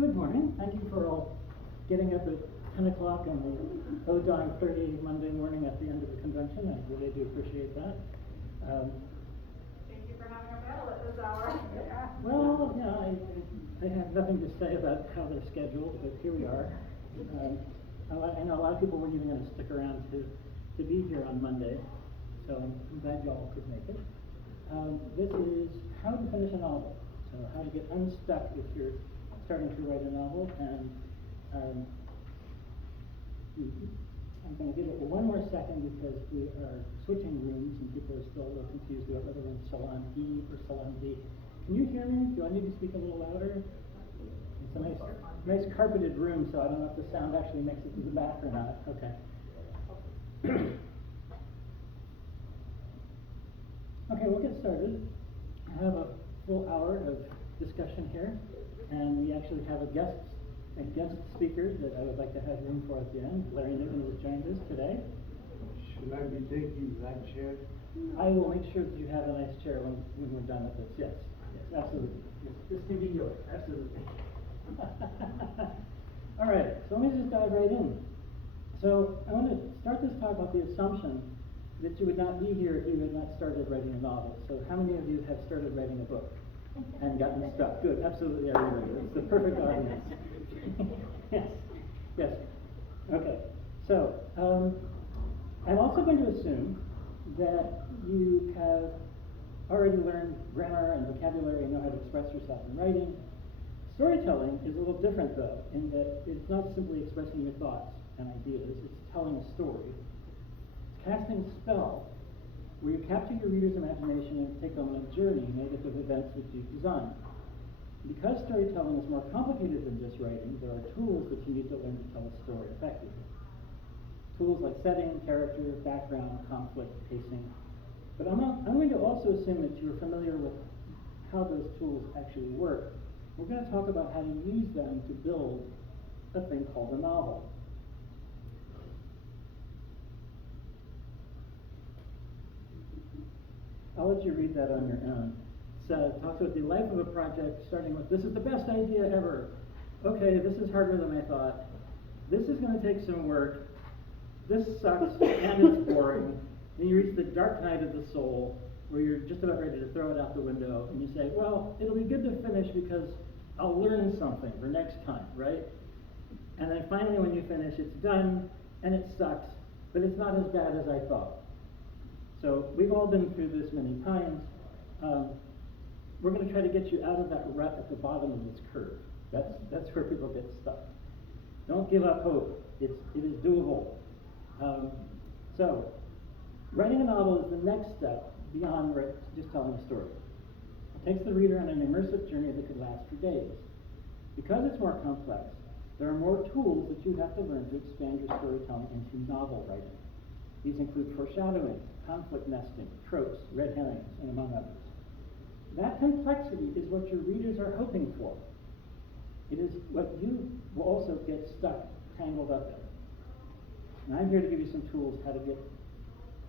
Good morning. Thank you for all getting up at 10 o'clock on the ODON 30 Monday morning at the end of the convention. I really do appreciate that. Thank you for having a panel at this hour. Well, I have nothing to say about how they're scheduled, but here we are. I know a lot of people weren't even going to stick around to be here on Monday, so I'm glad y'all could make it. This is how to finish a novel, so how to get unstuck if you're starting to write a novel, and I'm going to give it one more second because we are switching rooms and people are still a little confused about whether we're in Salon E or Salon D. Can you hear me? Do I need to speak a little louder? It's a nice carpeted room, so I don't know if the sound actually makes it to the back or not. Okay. Okay, we'll get started. I have a full hour of discussion here, and we actually have a guest speaker that I would like to have room for at the end. Larry Newton has joined us today. Should I be taking that chair? I will make sure that you have a nice chair when we're done with this. Yes, absolutely. This can be yours, absolutely. All right, so let me just dive right in. So I want to start this talk about the assumption that you would not be here if you had not started writing a novel. So how many of you have started writing a book and gotten stuck? Good, absolutely everybody. It's the perfect audience. Yes. Okay. So I'm also going to assume that you have already learned grammar and vocabulary and know how to express yourself in writing. Storytelling is a little different, though, in that it's not simply expressing your thoughts and ideas. It's telling a story. It's casting a spell where you capture your reader's imagination and take them on a journey made up of events that you've designed. Because storytelling is more complicated than just writing, there are tools that you need to learn to tell a story effectively. Tools like setting, character, background, conflict, pacing. But I'm going to also assume that you're familiar with how those tools actually work. We're going to talk about how to use them to build a thing called a novel. I'll let you read that on your own. So talks about the life of a project, starting with, this is the best idea ever. Okay, this is harder than I thought. This is going to take some work. This sucks, and it's boring. Then you reach the dark night of the soul, where you're just about ready to throw it out the window, and you say, well, it'll be good to finish because I'll learn something for next time, right? And then finally when you finish, it's done, and it sucks, but it's not as bad as I thought. So we've all been through this many times. We're going to try to get you out of that rut at the bottom of this curve. That's where people get stuck. Don't give up hope. It is doable. So writing a novel is the next step beyond just telling a story. It takes the reader on an immersive journey that could last for days. Because it's more complex, there are more tools that you have to learn to expand your storytelling into novel writing. These include foreshadowing, conflict nesting, tropes, red herrings, and among others. That complexity is what your readers are hoping for. It is what you will also get stuck, tangled up in. And I'm here to give you some tools how to get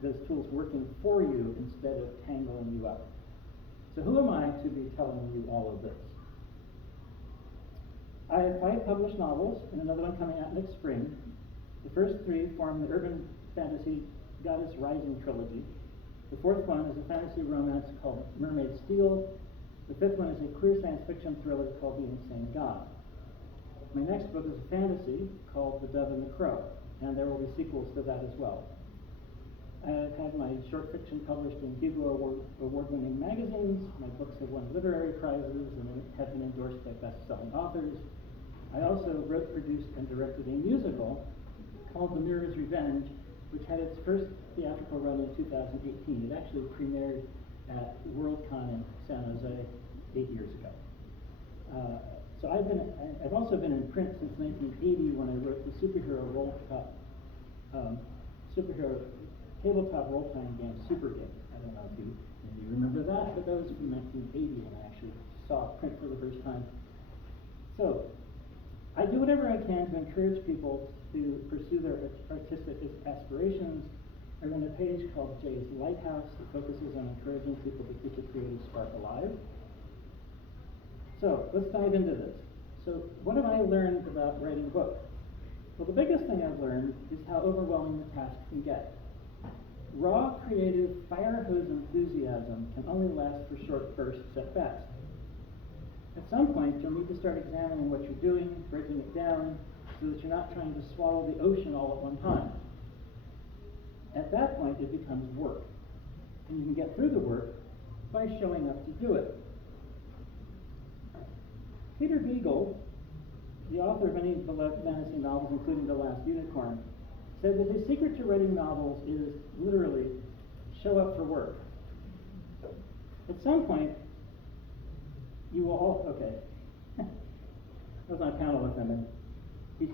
those tools working for you instead of tangling you up. So who am I to be telling you all of this? I have 5 published novels and another one coming out next spring. The first 3 form the urban fantasy Goddess Rising trilogy. The 4th one is a fantasy romance called Mermaid Steel. The 5th one is a queer science fiction thriller called The Insane God. My next book is a fantasy called The Dove and the Crow, and there will be sequels to that as well. I've had my short fiction published in Hugo Award-winning magazines. My books have won literary prizes and have been endorsed by best-selling authors. I also wrote, produced, and directed a musical called The Mirror's Revenge, which had its first theatrical run in 2018. It actually premiered at Worldcon in San Jose 8 years ago. So I've also been in print since 1980 when I wrote the superhero tabletop role-playing game Super Game. I don't know if you maybe remember that, but that was from 1980 when I actually saw print for the first time. So I do whatever I can to encourage people to pursue their artistic aspirations. I run a page called Jay's Lighthouse that focuses on encouraging people to keep the creative spark alive. So let's dive into this. So what have I learned about writing a book? Well, the biggest thing I've learned is how overwhelming the task can get. Raw, creative, fire hose enthusiasm can only last for short bursts at best. At some point, you'll need to start examining what you're doing, breaking it down, so that you're not trying to swallow the ocean all at one time. At that point, it becomes work. And you can get through the work by showing up to do it. Peter Beagle, the author of many beloved fantasy novels, including The Last Unicorn, said that his secret to writing novels is literally show up for work. At some point, you will all, okay. I was on a panel with him, and he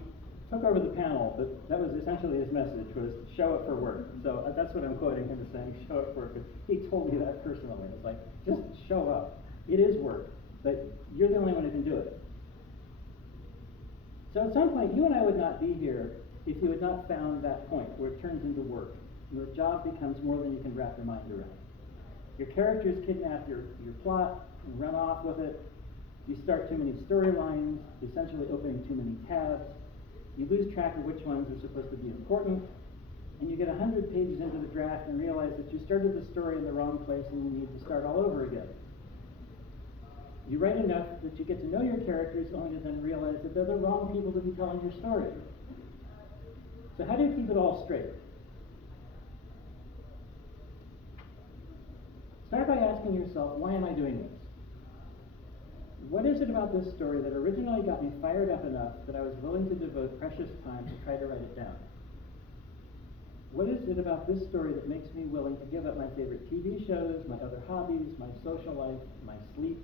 took over the panel, but that was essentially his message, was show up for work. So that's what I'm quoting him as saying, show up for work. He told me that personally. It's like, just show up. It is work, but you're the only one who can do it. So at some point, you and I would not be here if you had not found that point where it turns into work. Your job becomes more than you can wrap your mind around. Your characters kidnap your plot and run off with it. You start too many storylines, essentially opening too many tabs. You lose track of which ones are supposed to be important. And you get 100 pages into the draft and realize that you started the story in the wrong place and you need to start all over again. You write enough that you get to know your characters, only to then realize that they're the wrong people to be telling your story. So how do you keep it all straight? Start by asking yourself, why am I doing this? What is it about this story that originally got me fired up enough that I was willing to devote precious time to try to write it down? What is it about this story that makes me willing to give up my favorite TV shows, my other hobbies, my social life, my sleep?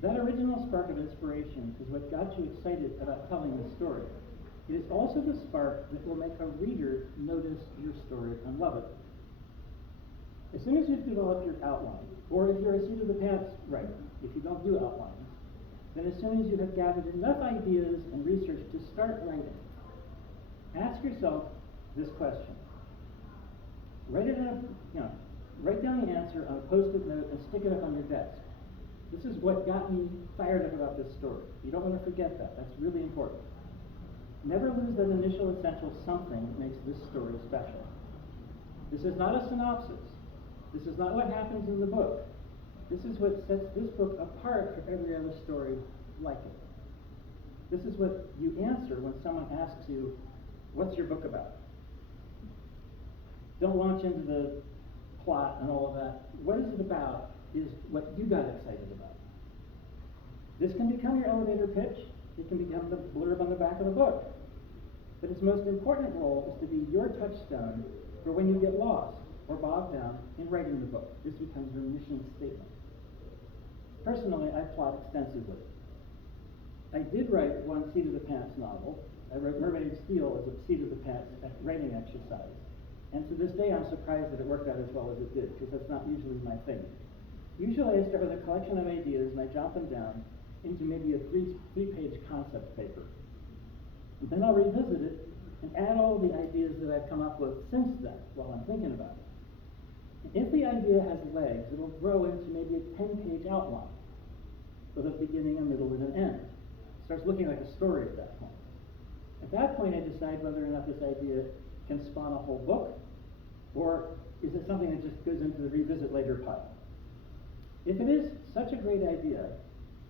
That original spark of inspiration is what got you excited about telling the story. It is also the spark that will make a reader notice your story and love it. As soon as you've developed your outline, or if you're a seat of the pants writer, if you don't do outlines, then as soon as you have gathered enough ideas and research to start writing, ask yourself this question. Write down the answer on a post-it note and stick it up on your desk. This is what got me fired up about this story. You don't want to forget that. That's really important. Never lose that initial essential something that makes this story special. This is not a synopsis. This is not what happens in the book. This is what sets this book apart from every other story like it. This is what you answer when someone asks you, what's your book about? Don't launch into the plot and all of that. What is it about is what you got excited about. This can become your elevator pitch. It can become the blurb on the back of the book. But its most important role is to be your touchstone for when you get lost or bogged down in writing the book. This becomes your mission statement. Personally, I plot extensively. I did write one Seat of the Pants novel. I wrote Mermaid Steel as a Seat of the Pants writing exercise. And to this day, I'm surprised that it worked out as well as it did, because that's not usually my thing. Usually I start with a collection of ideas and I jot them down into maybe a three-page concept paper. And then I'll revisit it and add all the ideas that I've come up with since then while I'm thinking about it. And if the idea has legs, it'll grow into maybe a 10-page outline with a beginning, a middle, and an end. It starts looking like a story at that point. At that point, I decide whether or not this idea can spawn a whole book, or is it something that just goes into the revisit later pile. If it is such a great idea,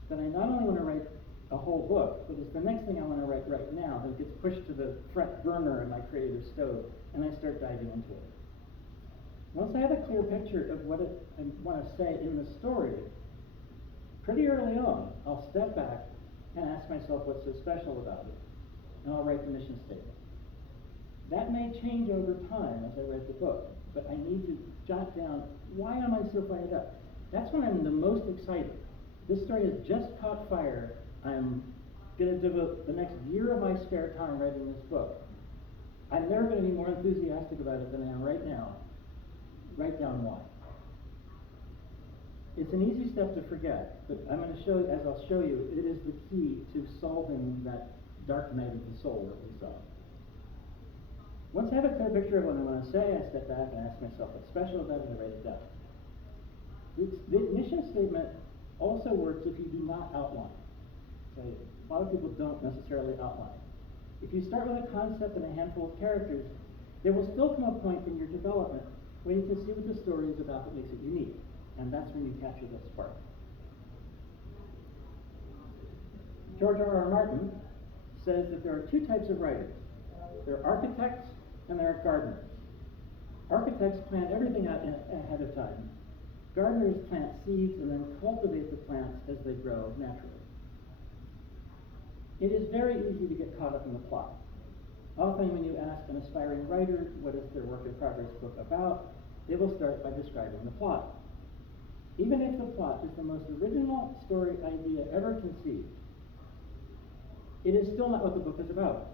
then I not only want to write a whole book, but it's the next thing I want to write right now that gets pushed to the front burner in my creative stove, and I start diving into it. Once I have a clear picture of what I want to say in the story, pretty early on, I'll step back and ask myself what's so special about it, and I'll write the mission statement. That may change over time as I write the book, but I need to jot down, why am I so fired up? That's when I'm the most excited. This story has just caught fire. I'm going to devote the next year of my spare time writing this book. I'm never going to be more enthusiastic about it than I am right now. Write down why. It's an easy step to forget, but I'm going to show, as I'll show you, it is the key to solving that dark night of the soul that we saw. Once I have a clear picture of what I want to say, I step back and ask myself what's special about it and write it down. The mission statement also works if you do not outline. Okay? A lot of people don't necessarily outline. If you start with a concept and a handful of characters, there will still come a point in your development when you can see what the story is about that makes it unique. And that's when you capture that spark. George R.R. Martin says that there are two types of writers. There are architects and there are gardeners. Architects plan everything out ahead of time. Gardeners plant seeds and then cultivate the plants as they grow naturally. It is very easy to get caught up in the plot. Often when you ask an aspiring writer what is their work in progress book about, they will start by describing the plot. Even if the plot is the most original story idea ever conceived, it is still not what the book is about.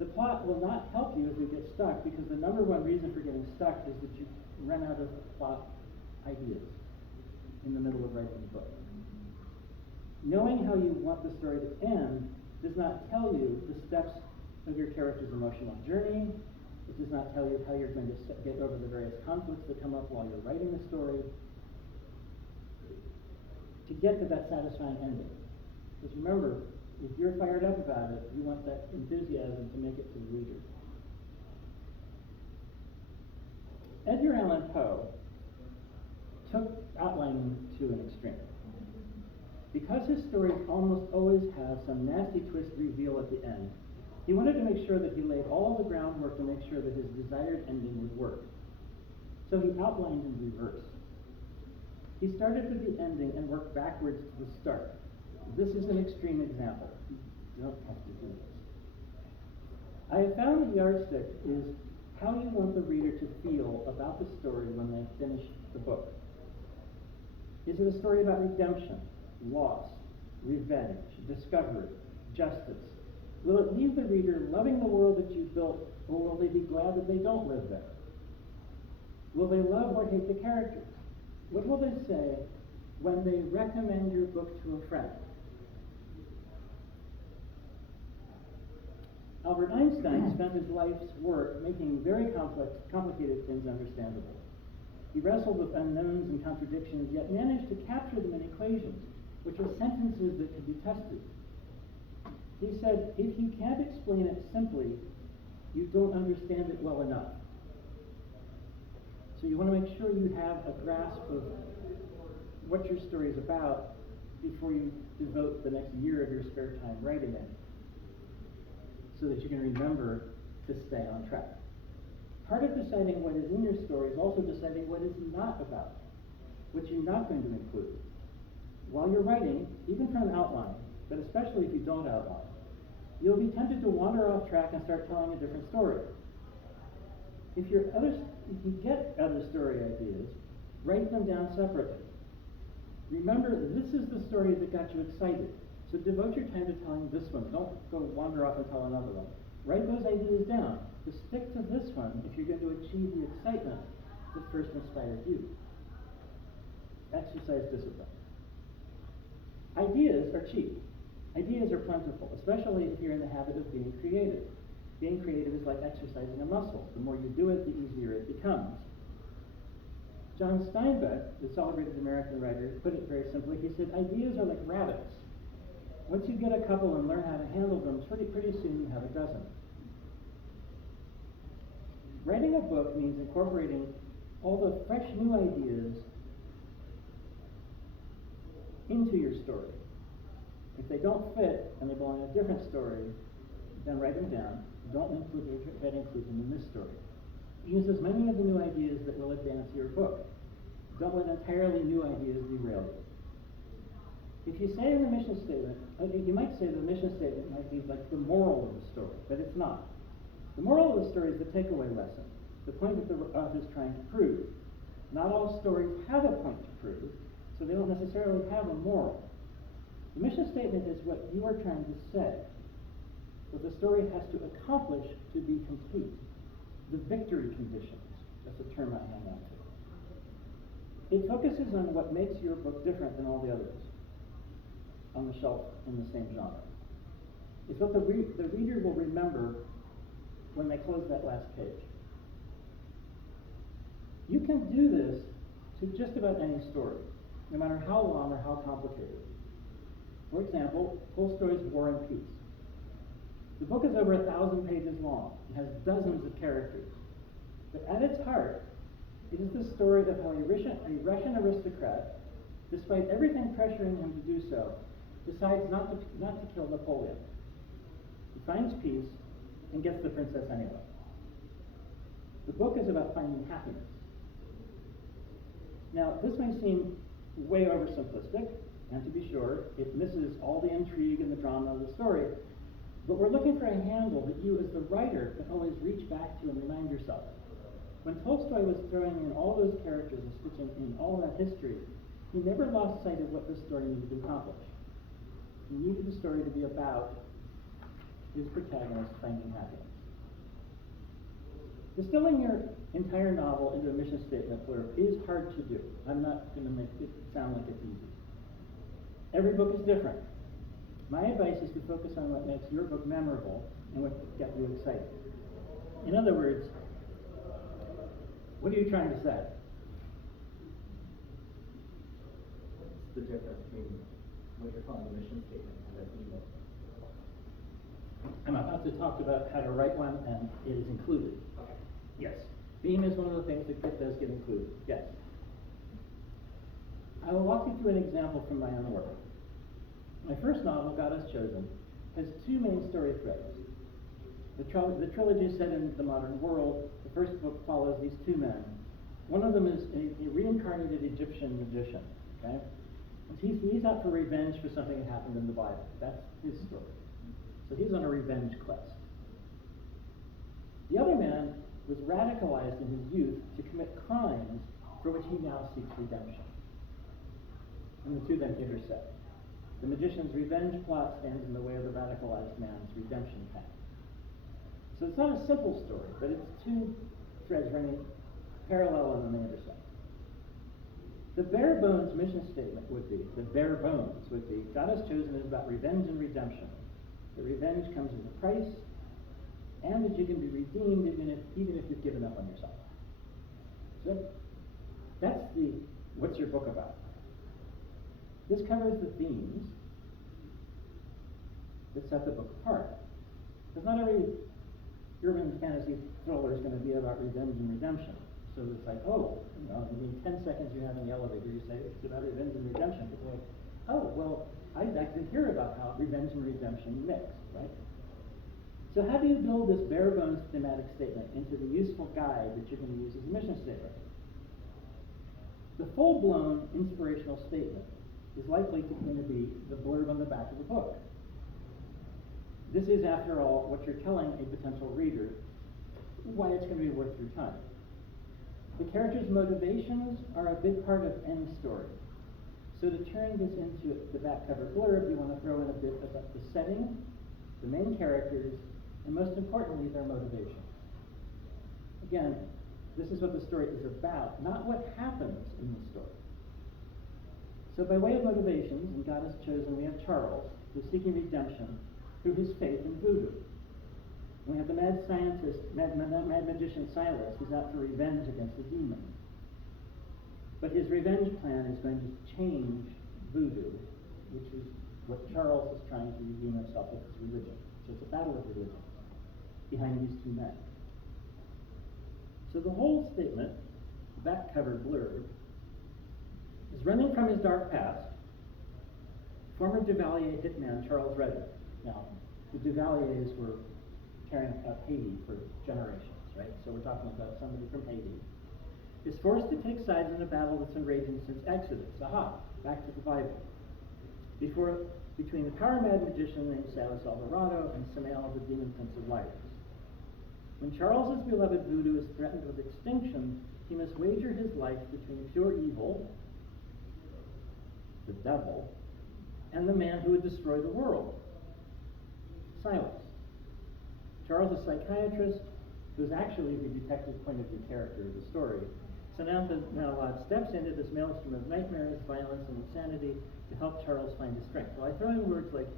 The plot will not help you if you get stuck, because the number one reason for getting stuck is that you run out of plot ideas in the middle of writing the book. Knowing how you want the story to end does not tell you the steps of your character's emotional journey. It does not tell you how you're going to get over the various conflicts that come up while you're writing the story to get to that satisfying ending. Because remember, if you're fired up about it, you want that enthusiasm to make it to the reader. Edgar Allan Poe took outlining to an extreme. Because his stories almost always have some nasty twist reveal at the end, he wanted to make sure that he laid all the groundwork to make sure that his desired ending would work. So he outlined in reverse. He started with the ending and worked backwards to the start. This is an extreme example. You don't have to do this. I have found the yardstick is how you want the reader to feel about the story when they finish the book. Is it a story about redemption, loss, revenge, discovery, justice? Will it leave the reader loving the world that you've built, or will they be glad that they don't live there? Will they love or hate the characters? What will they say when they recommend your book to a friend? Albert Einstein spent his life's work making very complicated things understandable. He wrestled with unknowns and contradictions, yet managed to capture them in equations, which were sentences that could be tested. He said, if you can't explain it simply, you don't understand it well enough. So you want to make sure you have a grasp of what your story is about before you devote the next year of your spare time writing it, so that you can remember to stay on track. Part of deciding what is in your story is also deciding what it's not about, what you're not going to include. While you're writing, even from an outline, but especially if you don't outline, you'll be tempted to wander off track and start telling a different story. If you get other story ideas, write them down separately. Remember, this is the story that got you excited. So devote your time to telling this one. Don't go wander off and tell another one. Write those ideas down. But stick to this one if you're going to achieve the excitement that first inspired you. Exercise discipline. Ideas are cheap. Ideas are plentiful, especially if you're in the habit of being creative. Being creative is like exercising a muscle. The more you do it, the easier it becomes. John Steinbeck, the celebrated American writer, put it very simply. He said, ideas are like rabbits. Once you get a couple and learn how to handle them, pretty soon you have a dozen. Writing a book means incorporating all the fresh new ideas into your story. If they don't fit and they belong in a different story, then write them down. Don't include them in this story. Use as many of the new ideas that will advance your book. Don't let entirely new ideas derail you. If you say in the mission statement, you might say the mission statement might be like the moral of the story, but it's not. The moral of the story is the takeaway lesson, the point that the author is trying to prove. Not all stories have a point to prove, so they don't necessarily have a moral. The mission statement is what you are trying to say, what the story has to accomplish to be complete. The victory conditions, that's a term I hang on to. It focuses on what makes your book different than all the others on the shelf in the same genre. It's what the reader will remember when they close that last page. You can do this to just about any story, no matter how long or how complicated. For example, Tolstoy's War and Peace. The book is over 1,000 pages long and has dozens of characters. But at its heart, it is the story of how a Russian aristocrat, despite everything pressuring him to do so, decides not to kill Napoleon. He finds peace and gets the princess anyway. The book is about finding happiness. Now, this may seem way oversimplistic, and to be sure, it misses all the intrigue and the drama of the story, but we're looking for a handle that you, as the writer, can always reach back to and remind yourself. When Tolstoy was throwing in all those characters and stitching in all that history, he never lost sight of what this story needed to accomplish. He needed the story to be about his protagonist finding happiness. Distilling your entire novel into a mission statement is hard to do. I'm not going to make it sound like it's easy. Every book is different. My advice is to focus on what makes your book memorable and what gets you excited. In other words, what are you trying to say? What's the difference between what you're calling a mission statement and a theme? I'm about to talk about how to write one, and it is included. Okay. Yes. Theme is one of the things that does get included. Yes. I will walk you through an example from my own work. My first novel, God Has Chosen, has two main story threads. The trilogy is set in the modern world. The first book follows these two men. One of them is a reincarnated Egyptian magician. Okay? And he's out for revenge for something that happened in the Bible. That's his story. So he's on a revenge quest. The other man was radicalized in his youth to commit crimes for which he now seeks redemption. And the two then intersect. The magician's revenge plot stands in the way of the radicalized man's redemption path. So it's not a simple story, but it's two threads running parallel and then they intersect. The bare bones mission statement would be, God Has Chosen is about revenge and redemption. The revenge comes as a price, and that you can be redeemed even if you've given up on yourself. So that's the what's your book about. This covers the themes that set the book apart. Because not every urban fantasy thriller is going to be about revenge and redemption. So it's like, in 10 seconds you have in the elevator, you say it's about revenge and redemption. People are like, oh, well, I'd like to hear about how revenge and redemption mix, right? So how do you build this bare bones thematic statement into the useful guide that you're going to use as a mission statement? The full-blown inspirational statement is likely going to be the blurb on the back of the book. This is, after all, what you're telling a potential reader why it's going to be worth your time. The characters' motivations are a big part of any story. So to turn this into the back cover blurb, you want to throw in a bit about the setting, the main characters, and most importantly, their motivations. Again, this is what the story is about, not what happens in the story. So by way of motivations, in God Has Chosen, we have Charles, who's seeking redemption through his faith in voodoo. And we have the mad magician Silas, who's out for revenge against the demon. But his revenge plan is going to change voodoo, which is what Charles is trying to redeem himself with his religion. So it's a battle of religion behind these two men. So the whole statement, back cover blurb, is running from his dark past. Former Duvalier hitman Charles Reddick. Now, the Duvaliers were carrying out Haiti for generations, right? So we're talking about somebody from Haiti. Is forced to take sides in a battle that's been raging since Exodus. Aha, back to the Bible. Between the power-mad magician named Silas Alvarado and Samael, the demon prince of liars. When Charles's beloved voodoo is threatened with extinction, he must wager his life between pure evil, the devil, and the man who would destroy the world, Silas. Charles is a psychiatrist who's actually the detective point of view character of the story. Samantha Malad steps into this maelstrom of nightmares, violence, and insanity to help Charles find his strength. Well, I throw in words like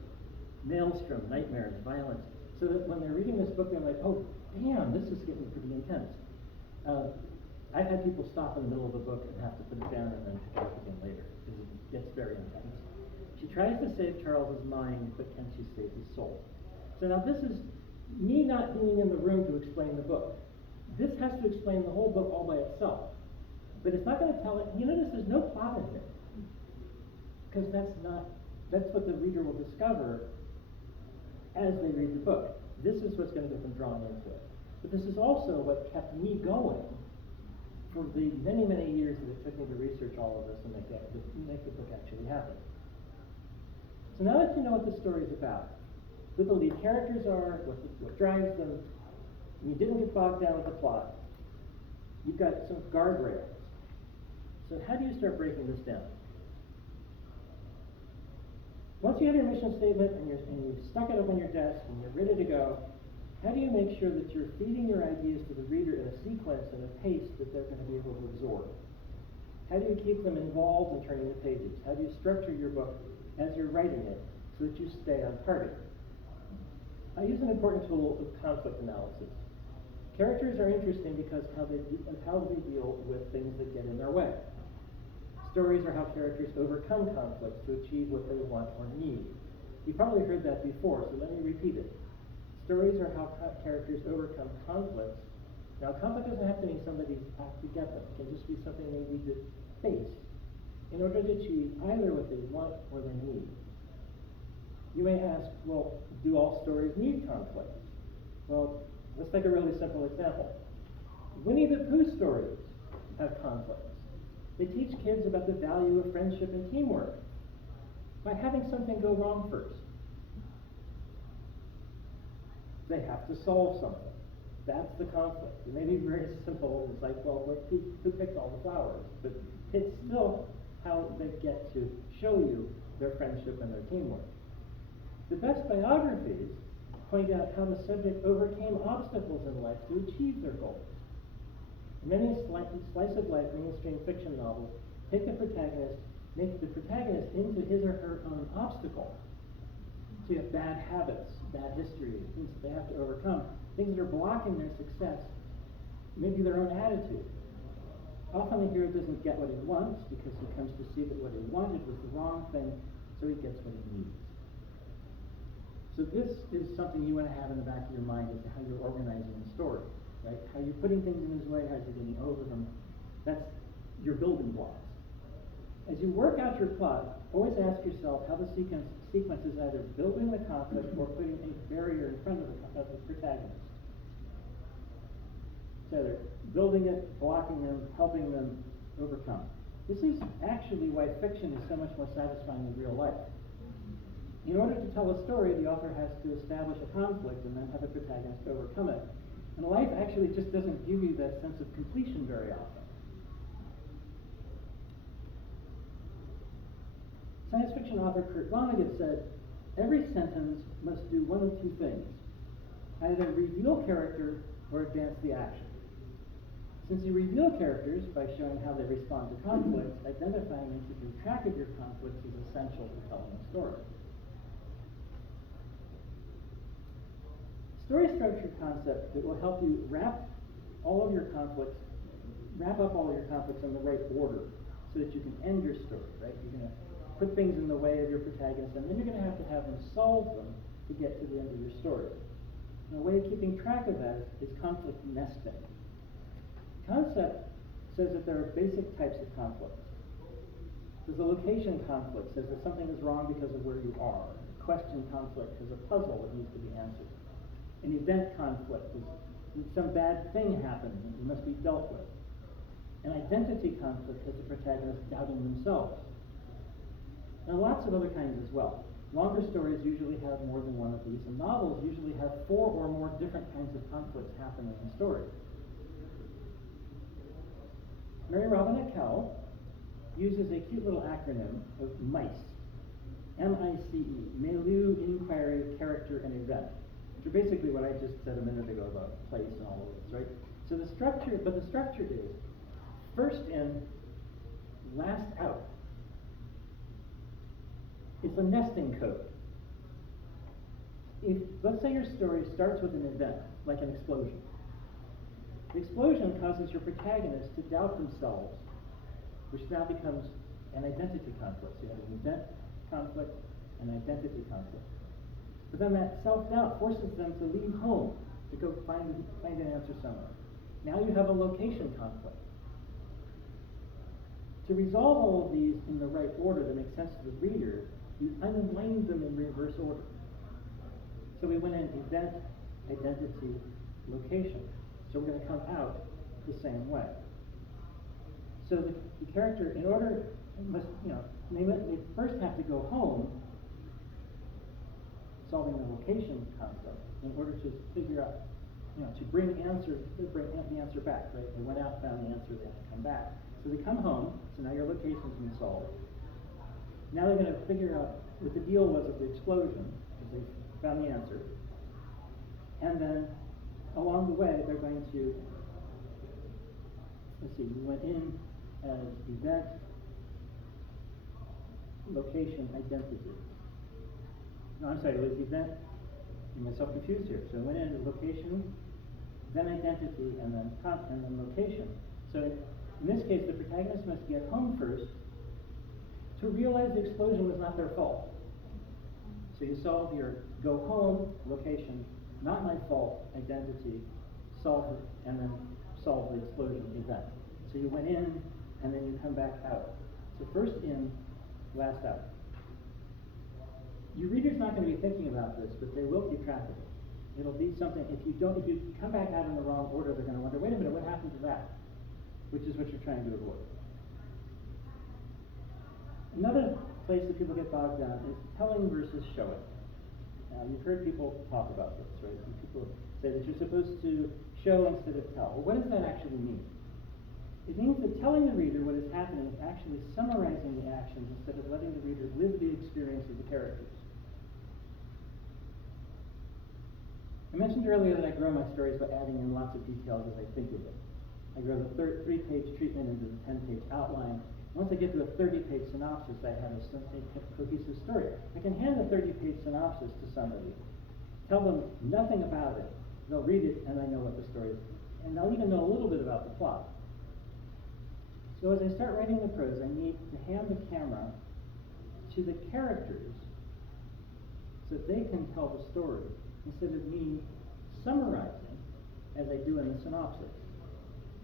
maelstrom, nightmares, violence, so that when they're reading this book, they're like, oh, damn, this is getting pretty intense. I've had people stop in the middle of the book and have to put it down and then pick it up again later, because it gets very intense. She tries to save Charles's mind, but can she save his soul? So now this is me not being in the room to explain the book. This has to explain the whole book all by itself. But it's not going to tell it. You notice there's no plot in here. Because that's what the reader will discover as they read the book. This is what's going to get them drawn into it. But this is also what kept me going for the many, many years that it took me to research all of this and make the book actually happen. So now that you know what the story is about, who the lead characters are, what drives them, and you didn't get bogged down with the plot, you've got some guardrails. So how do you start breaking this down? Once you have your mission statement and you've stuck it up on your desk and you're ready to go, how do you make sure that you're feeding your ideas to the reader in a sequence and a pace that they're going to be able to absorb? How do you keep them involved in turning the pages? How do you structure your book as you're writing it so that you stay on target? I use an important tool of conflict analysis. Characters are interesting because how they deal with things that get in their way. Stories are how characters overcome conflicts to achieve what they want or need. You've probably heard that before, so let me repeat it. Stories are how characters overcome conflicts. Now, conflict doesn't have to mean somebody's out to get them. It can just be something they need to face in order to achieve either what they want or they need. You may ask, well, do all stories need conflict? Well, let's take a really simple example. Winnie the Pooh stories have conflicts. They teach kids about the value of friendship and teamwork by having something go wrong first. They have to solve something. That's the conflict. It may be very simple. It's like, well, who picked all the flowers? But it's still how they get to show you their friendship and their teamwork. The best biographies point out how the subject overcame obstacles in life to achieve their goals. Many slice of life mainstream fiction novels make the protagonist into his or her own obstacle. So you have bad habits, bad history, things that they have to overcome, things that are blocking their success, maybe their own attitude. Often the hero doesn't get what he wants because he comes to see that what he wanted was the wrong thing, so he gets what he needs. So this is something you want to have in the back of your mind as to how you're organizing the story, right? How you're putting things in his way, how you're getting over them. That's your building blocks. As you work out your plot, always ask yourself how the sequence is either building the conflict or putting a barrier in front of the protagonist. It's either building it, blocking them, helping them overcome. This is actually why fiction is so much more satisfying than real life. In order to tell a story, the author has to establish a conflict and then have the protagonist overcome it. And life actually just doesn't give you that sense of completion very often. Science fiction author Kurt Vonnegut said, every sentence must do one of two things, either reveal character or advance the action. Since you reveal characters by showing how they respond to conflicts, identifying and keeping track of your conflicts is essential to telling a story. Story structure concept that will help you wrap up all of your conflicts in the right order so that you can end your story, right? You're going to put things in the way of your protagonist, and then you're going to have them solve them to get to the end of your story. And a way of keeping track of that is conflict nesting. Concept says that there are basic types of conflicts. There's a location conflict, says that something is wrong because of where you are. A question conflict is a puzzle that needs to be answered. An event conflict is some bad thing happened and must be dealt with. An identity conflict is the protagonist doubting themselves. And lots of other kinds as well. Longer stories usually have more than one of these, and novels usually have 4 or more different kinds of conflicts happening in the story. Mary Robinette Kowal uses a cute little acronym of MICE. M-I-C-E, Milieu, Inquiry, Character, and Event. Which are basically what I just said a minute ago about place and all of this, right? So the structure is first in, last out. It's a nesting code. Let's say your story starts with an event, like an explosion. The explosion causes your protagonist to doubt themselves, which now becomes an identity conflict. So you have an event, conflict and identity conflict. But then that self-doubt forces them to leave home, to go find an answer somewhere. Now you have a location conflict. To resolve all of these in the right order that makes sense to the reader, you unwind them in reverse order. So we went in event, identity, location. So we're going to come out the same way. So the character, in order, must, they first have to go home, solving the location conflict, in order to figure out, to bring the answer back, right? They went out, found the answer, they have to come back. So they come home, so now your location's been solved. Now they're going to figure out what the deal was with the explosion, because they found the answer. And then, along the way, they're going to, we went in as event, location, identity. No, I'm sorry, it was event, I'm myself confused here. So I went in as location, then identity, and then location. So in this case, the protagonist must get home first to realize the explosion was not their fault. So you solve your go home, location, not my fault, identity, solve it, and then solve the explosion event. So you went in, and then you come back out. So first in, last out. Your reader's not going to be thinking about this, but they will keep track of it. It'll be something, if you come back out in the wrong order, they're going to wonder, wait a minute, what happened to that? Which is what you're trying to avoid. Another place that people get bogged down is telling versus showing. You've heard people talk about this, right? And people say that you're supposed to show instead of tell. Well, what does that actually mean? It means that telling the reader what is happening is actually summarizing the actions instead of letting the reader live the experience of the characters. I mentioned earlier that I grow my stories by adding in lots of details as I think of it. I grow the 3-page treatment into the 10-page outline. Once I get to a 30-page synopsis, I have a cohesive story. I can hand a 30-page synopsis to somebody, tell them nothing about it. They'll read it, and I know what the story is. And they'll even know a little bit about the plot. So as I start writing the prose, I need to hand the camera to the characters so that they can tell the story, instead of me summarizing as I do in the synopsis.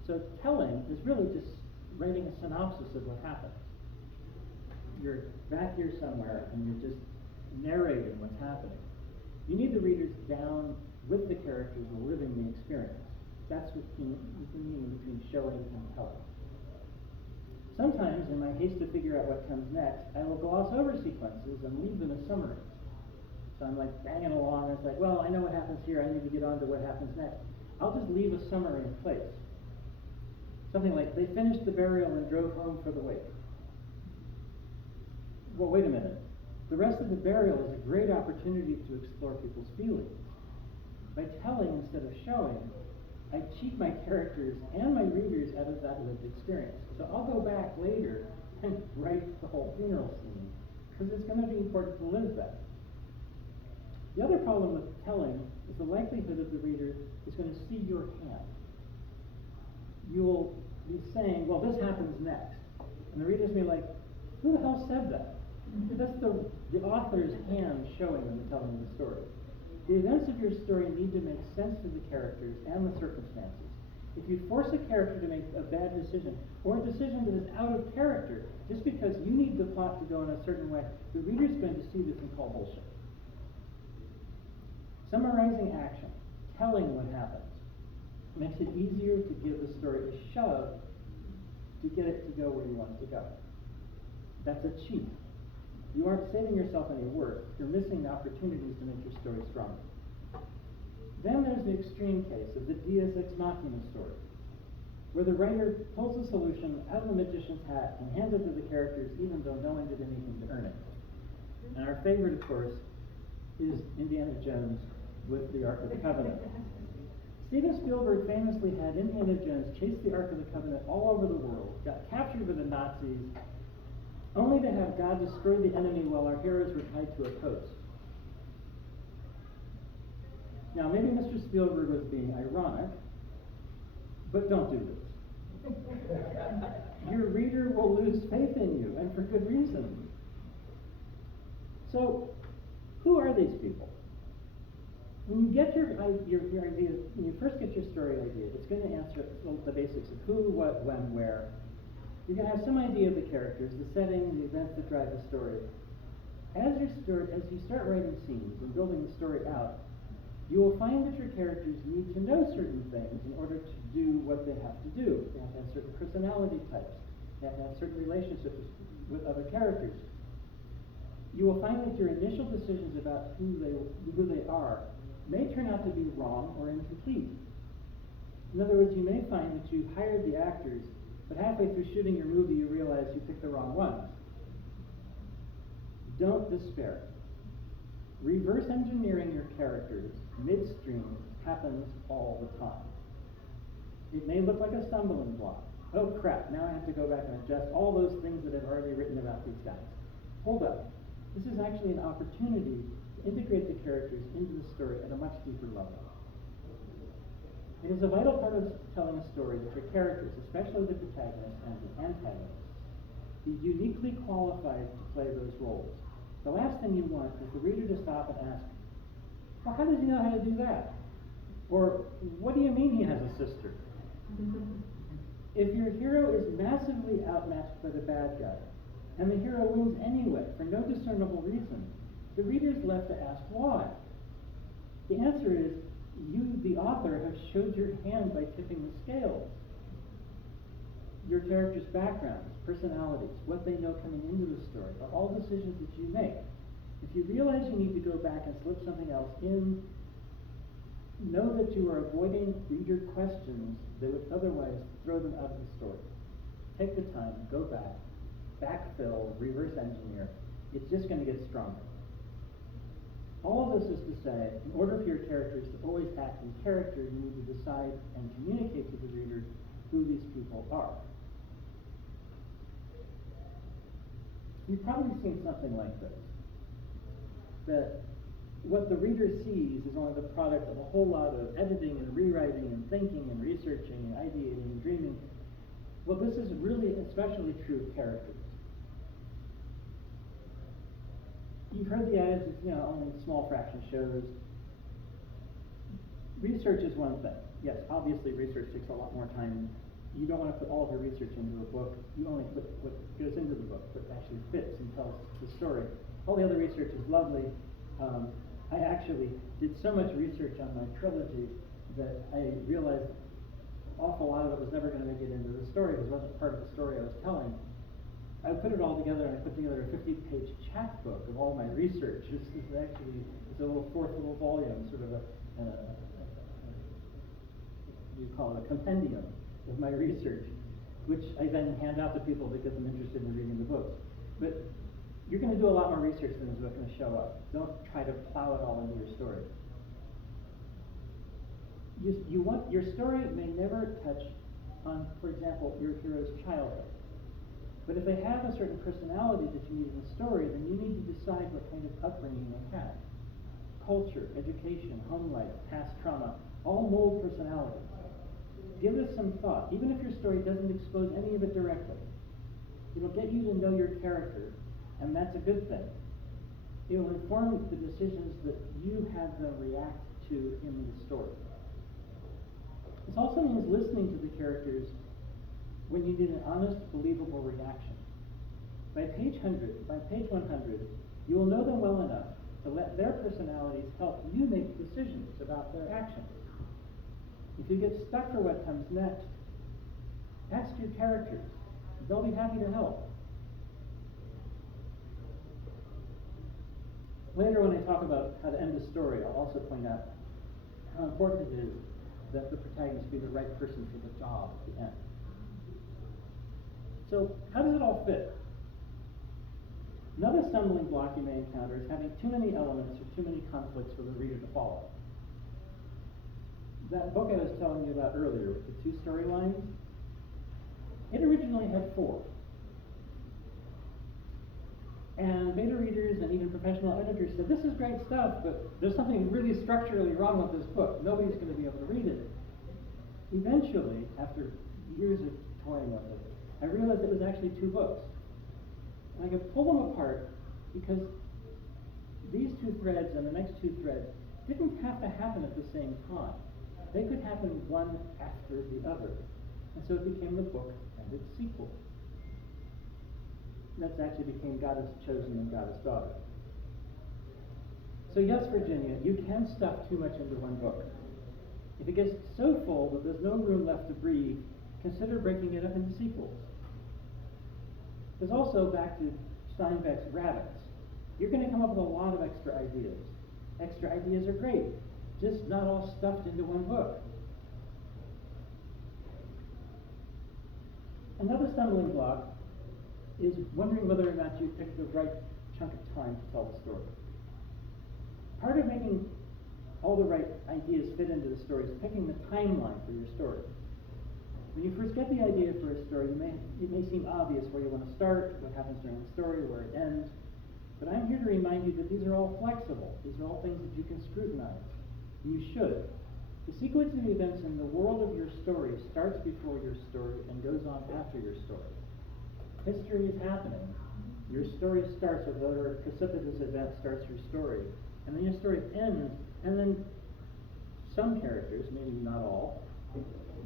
So telling is really just writing a synopsis of what happened. You're back here somewhere and you're just narrating what's happening. You need the readers down with the characters and living the experience. That's what the meaning between showing and telling. Sometimes, in my haste to figure out what comes next, I will gloss over sequences and leave them as summaries. So I'm like banging along, and it's like, well, I know what happens here, I need to get on to what happens next. I'll just leave a summary in place. Something like, they finished the burial and drove home for the wake. Well, wait a minute. The rest of the burial is a great opportunity to explore people's feelings. By telling instead of showing, I cheat my characters and my readers out of that lived experience. So I'll go back later and write the whole funeral scene, because it's going to be important to live that. The other problem with telling is the likelihood that the reader is going to see your hand. You will be saying, well, this happens next. And the reader's going to be like, who the hell said that? That's the author's hand showing in the telling of the story. The events of your story need to make sense to the characters and the circumstances. If you force a character to make a bad decision, or a decision that is out of character, just because you need the plot to go in a certain way, the reader's going to see this and call bullshit. Summarizing action, telling what happens, makes it easier to give the story a shove to get it to go where you want it to go. That's a cheat. You aren't saving yourself any work, you're missing the opportunities to make your story stronger. Then there's the extreme case of the Deus Ex Machina story, where the writer pulls the solution out of the magician's hat and hands it to the characters even though no one did anything to earn it. And our favorite, of course, is Indiana Jones with the Ark of the Covenant. Steven Spielberg famously had Indiana Jones chase the Ark of the Covenant all over the world, got captured by the Nazis, only to have God destroy the enemy while our heroes were tied to a post. Now, maybe Mr. Spielberg was being ironic, but don't do this. Your reader will lose faith in you, and for good reason. So, who are these people? When you get your idea, when you first get your story idea, it's going to answer the basics of who, what, when, where. You're going to have some idea of the characters, the setting, the events that drive the story. As you start writing scenes and building the story out, you will find that your characters need to know certain things in order to do what they have to do. They have to have certain personality types. They have to have certain relationships with other characters. You will find that your initial decisions about who they are may turn out to be wrong or incomplete. In other words, you may find that you hired the actors, but halfway through shooting your movie you realize you picked the wrong ones. Don't despair. Reverse engineering your characters midstream happens all the time. It may look like a stumbling block. Oh crap, now I have to go back and adjust all those things that I've already written about these guys. Hold up. This is actually an opportunity to integrate the characters into the story at a much deeper level. It is a vital part of telling a story that your characters, especially the protagonist and the antagonist, be uniquely qualified to play those roles. The last thing you want is the reader to stop and ask, well, how does he know how to do that? Or, what do you mean he has a sister? If your hero is massively outmatched by the bad guy, and the hero wins anyway for no discernible reason, the reader is left to ask why. The answer is, you, the author, have showed your hand by tipping the scales. Your characters' backgrounds, personalities, what they know coming into the story, are all decisions that you make. If you realize you need to go back and slip something else in, know that you are avoiding reader questions that would otherwise throw them out of the story. Take the time, go back, backfill, reverse engineer. It's just going to get stronger. All of this is to say, in order for your characters to always act in character, you need to decide and communicate to the reader who these people are. You've probably seen something like this. That what the reader sees is only the product of a whole lot of editing and rewriting and thinking and researching and ideating and dreaming. Well, this is really especially true of characters. You've heard the adage that, only a small fraction shows. Research is one thing. Yes, obviously research takes a lot more time. You don't want to put all of your research into a book. You only put what goes into the book, what actually fits and tells the story. All the other research is lovely. I actually did so much research on my trilogy that I realized an awful lot of it was never going to make it into the story because it wasn't part of the story I was telling. I put it all together and I put together a 50-page chapbook of all my research. It's a little fourth little volume, sort of you call it a compendium of my research, which I then hand out to people to get them interested in reading the books. But you're going to do a lot more research than is going to show up. Don't try to plow it all into your story. Your story may never touch on, for example, your hero's childhood. But if they have a certain personality that you need in the story, then you need to decide what kind of upbringing they had. Culture, education, home life, past trauma, all mold personalities. Give this some thought, even if your story doesn't expose any of it directly. It'll get you to know your character, and that's a good thing. It will inform the decisions that you have them react to in the story. This also means listening to the characters when you need an honest, believable reaction. By page 100, you will know them well enough to let their personalities help you make decisions about their actions. If you get stuck for what comes next, ask your characters. They'll be happy to help. Later when I talk about how to end a story, I'll also point out how important it is that the protagonist be the right person for the job at the end. So, how does it all fit? Another stumbling block you may encounter is having too many elements or too many conflicts for the reader to follow. That book I was telling you about earlier, with the 2 storylines, it originally had 4. And beta readers and even professional editors said, this is great stuff, but there's something really structurally wrong with this book. Nobody's going to be able to read it. Eventually, after years of toying with it, I realized it was actually 2 books. And I could pull them apart because these two threads and the next two threads didn't have to happen at the same time. They could happen one after the other. And so it became the book and its sequel. That actually became Goddess Chosen and Goddess Daughter. So yes, Virginia, you can stuff too much into one book. If it gets so full that there's no room left to breathe, consider breaking it up into sequels. There's also, back to Steinbeck's rabbits, you're going to come up with a lot of extra ideas. Extra ideas are great, just not all stuffed into one book. Another stumbling block is wondering whether or not you picked the right chunk of time to tell the story. Part of making all the right ideas fit into the story is picking the timeline for your story. When you first get the idea for a story, it may seem obvious where you want to start, what happens during the story, where it ends. But I'm here to remind you that these are all flexible. These are all things that you can scrutinize. You should. The sequence of events in the world of your story starts before your story and goes on after your story. History is happening. Your story starts with whatever precipitous event starts your story. And then your story ends, and then some characters, maybe not all,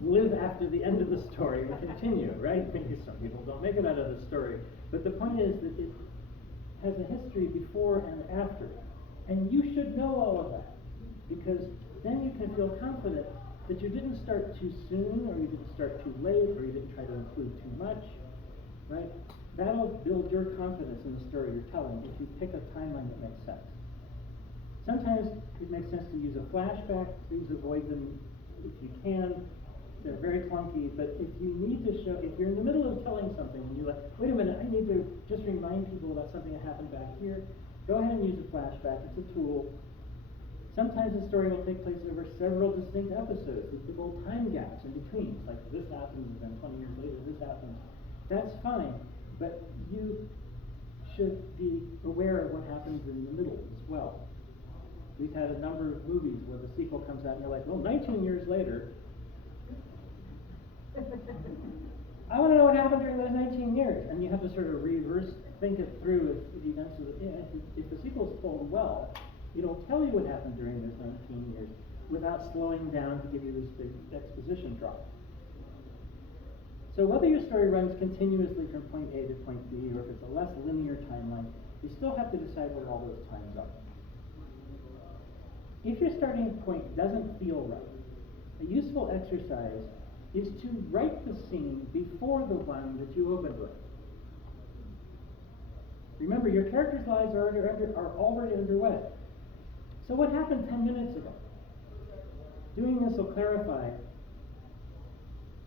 live after the end of the story and continue, right? Maybe some people don't make it out of the story. But the point is that it has a history before and after. And you should know all of that, because then you can feel confident that you didn't start too soon, or you didn't start too late, or you didn't try to include too much, right? That'll build your confidence in the story you're telling if you pick a timeline that makes sense. Sometimes it makes sense to use a flashback. Please avoid them if you can. They're very clunky, but if you need to show, if you're in the middle of telling something and you're like, wait a minute, I need to just remind people about something that happened back here, go ahead and use a flashback. It's a tool. Sometimes the story will take place over several distinct episodes with big old time gaps in between. It's like this happens, and then 20 years later this happens. That's fine, but you should be aware of what happens in the middle as well. We've had a number of movies where the sequel comes out and you're like, well, 19 years later, I want to know what happened during those 19 years. And you have to sort of reverse think it through if the events of if the sequel is told well, it'll tell you what happened during those 19 years without slowing down to give you this big exposition drop. So whether your story runs continuously from point A to point B, or if it's a less linear timeline, you still have to decide where all those times are. If your starting point doesn't feel right, a useful exercise is to write the scene before the one that you opened with. Remember, your character's lives are already underway. So what happened 10 minutes ago? Doing this will clarify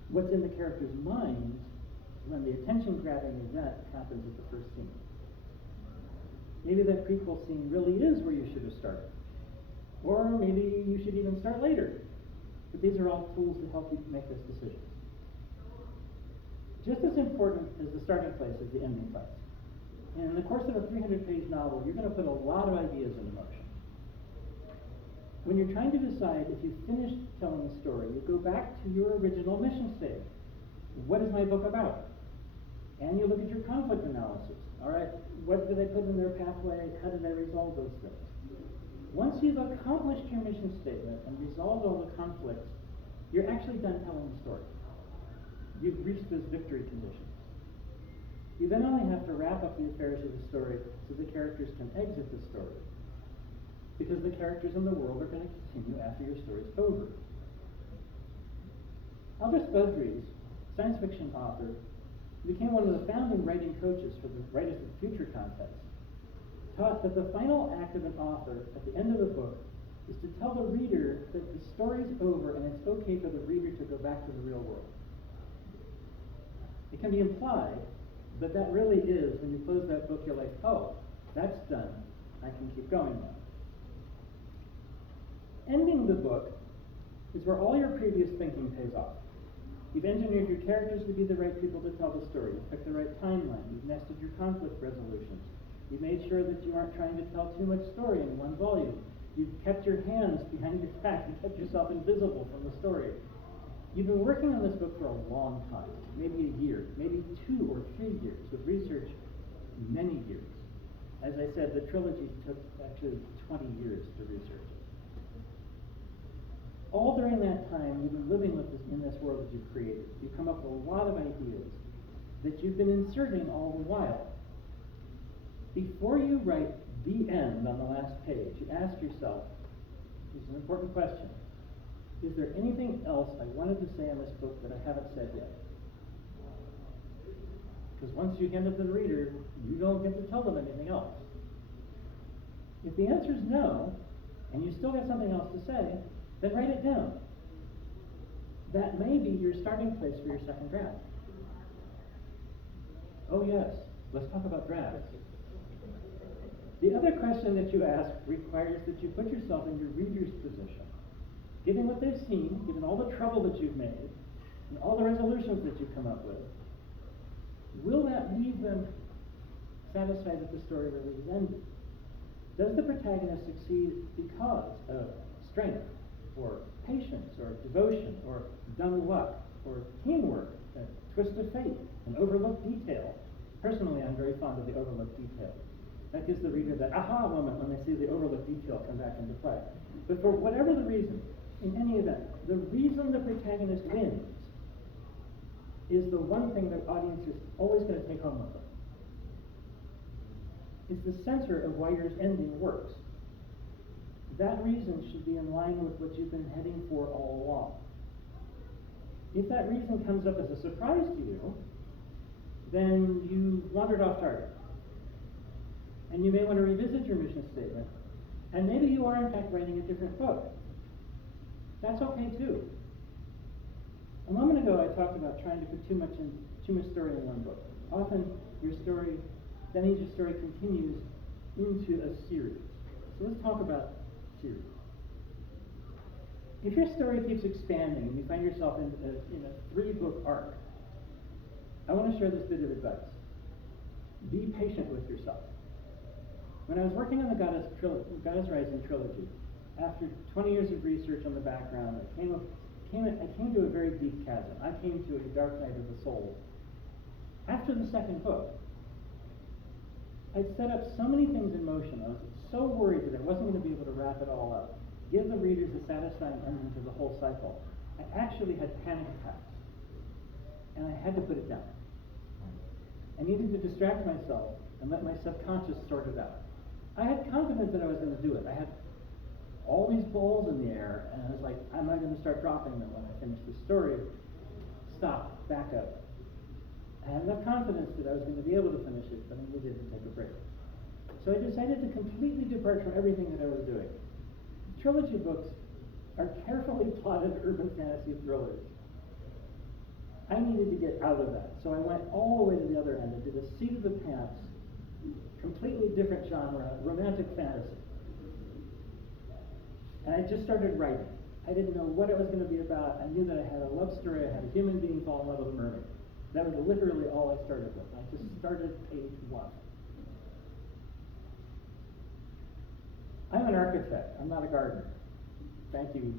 what's in the character's minds when the attention-grabbing event happens at the first scene. Maybe that prequel scene really is where you should have started. Or maybe you should even start later. But these are all tools to help you make this decision. Just as important as the starting place is the ending place. And in the course of a 300-page novel, you're going to put a lot of ideas into motion. When you're trying to decide if you've finished telling a story, you go back to your original mission statement. What is my book about? And you look at your conflict analysis. All right, what did they put in their pathway? How did they resolve those things? Once you've accomplished your mission statement and resolved all the conflicts, you're actually done telling the story. You've reached those victory conditions. You then only have to wrap up the affairs of the story so the characters can exit the story. Because the characters in the world are going to continue after your story's over. Aldous Budrys, science fiction author, became one of the founding writing coaches for the Writers of the Future contest. Taught that the final act of an author at the end of the book is to tell the reader that the story's over and it's okay for the reader to go back to the real world. It can be implied, but that really is, when you close that book, you're like, oh, that's done. I can keep going now. Ending the book is where all your previous thinking pays off. You've engineered your characters to be the right people to tell the story. You've picked the right timeline. You've nested your conflict resolutions. You've made sure that you aren't trying to tell too much story in one volume. You've kept your hands behind your back and kept yourself invisible from the story. You've been working on this book for a long time, maybe a year, maybe 2 or 3 years, with research many years. As I said, the trilogy took actually 20 years to research. All during that time, you've been living with this, in this world that you've created. You've come up with a lot of ideas that you've been inserting all the while. Before you write the end on the last page, you ask yourself, this is an important question, is there anything else I wanted to say in this book that I haven't said yet? Because once you hand it to the reader, you don't get to tell them anything else. If the answer is no, and you still got something else to say, then write it down. That may be your starting place for your second draft. Oh yes, let's talk about drafts. The other question that you ask requires that you put yourself in your reader's position. Given what they've seen, given all the trouble that you've made, and all the resolutions that you've come up with, will that leave them satisfied that the story really is ended? Does the protagonist succeed because of strength, or patience, or devotion, or dumb luck, or teamwork, a twist of fate, an overlooked detail? Personally, I'm very fond of the overlooked detail. That gives the reader that aha moment when they see the overlooked detail come back into play. But for whatever the reason, in any event, the reason the protagonist wins is the one thing that audience is always going to take home with them. It's the center of why your ending works. That reason should be in line with what you've been heading for all along. If that reason comes up as a surprise to you, then you wandered off target. And you may want to revisit your mission statement, and maybe you are in fact writing a different book. That's okay too. A moment ago I talked about trying to put too much story in one book. Often that means your story continues into a series. So let's talk about series. If your story keeps expanding and you find yourself in a 3-book arc, I want to share this bit of advice. Be patient with yourself. When I was working on the Goddess Rising trilogy, after 20 years of research on the background, I came to a very deep chasm. I came to a dark night of the soul. After the second book, I'd set up so many things in motion. I was so worried that I wasn't going to be able to wrap it all up, give the readers a satisfying ending to the whole cycle. I actually had panic attacks, and I had to put it down. I needed to distract myself and let my subconscious sort it out. I had confidence that I was going to do it. I had all these balls in the air, and I was like, I'm not going to start dropping them when I finish the story. Stop, back up. I had enough confidence that I was going to be able to finish it, but I needed to take a break. So I decided to completely depart from everything that I was doing. Trilogy books are carefully plotted urban fantasy thrillers. I needed to get out of that, so I went all the way to the other end and did a seat of the pants, completely different genre, romantic fantasy. And I just started writing. I didn't know what it was going to be about. I knew that I had a love story. I had a human being fall in love with a mermaid. That was literally all I started with. I just started page 1. I'm an architect. I'm not a gardener. Thank you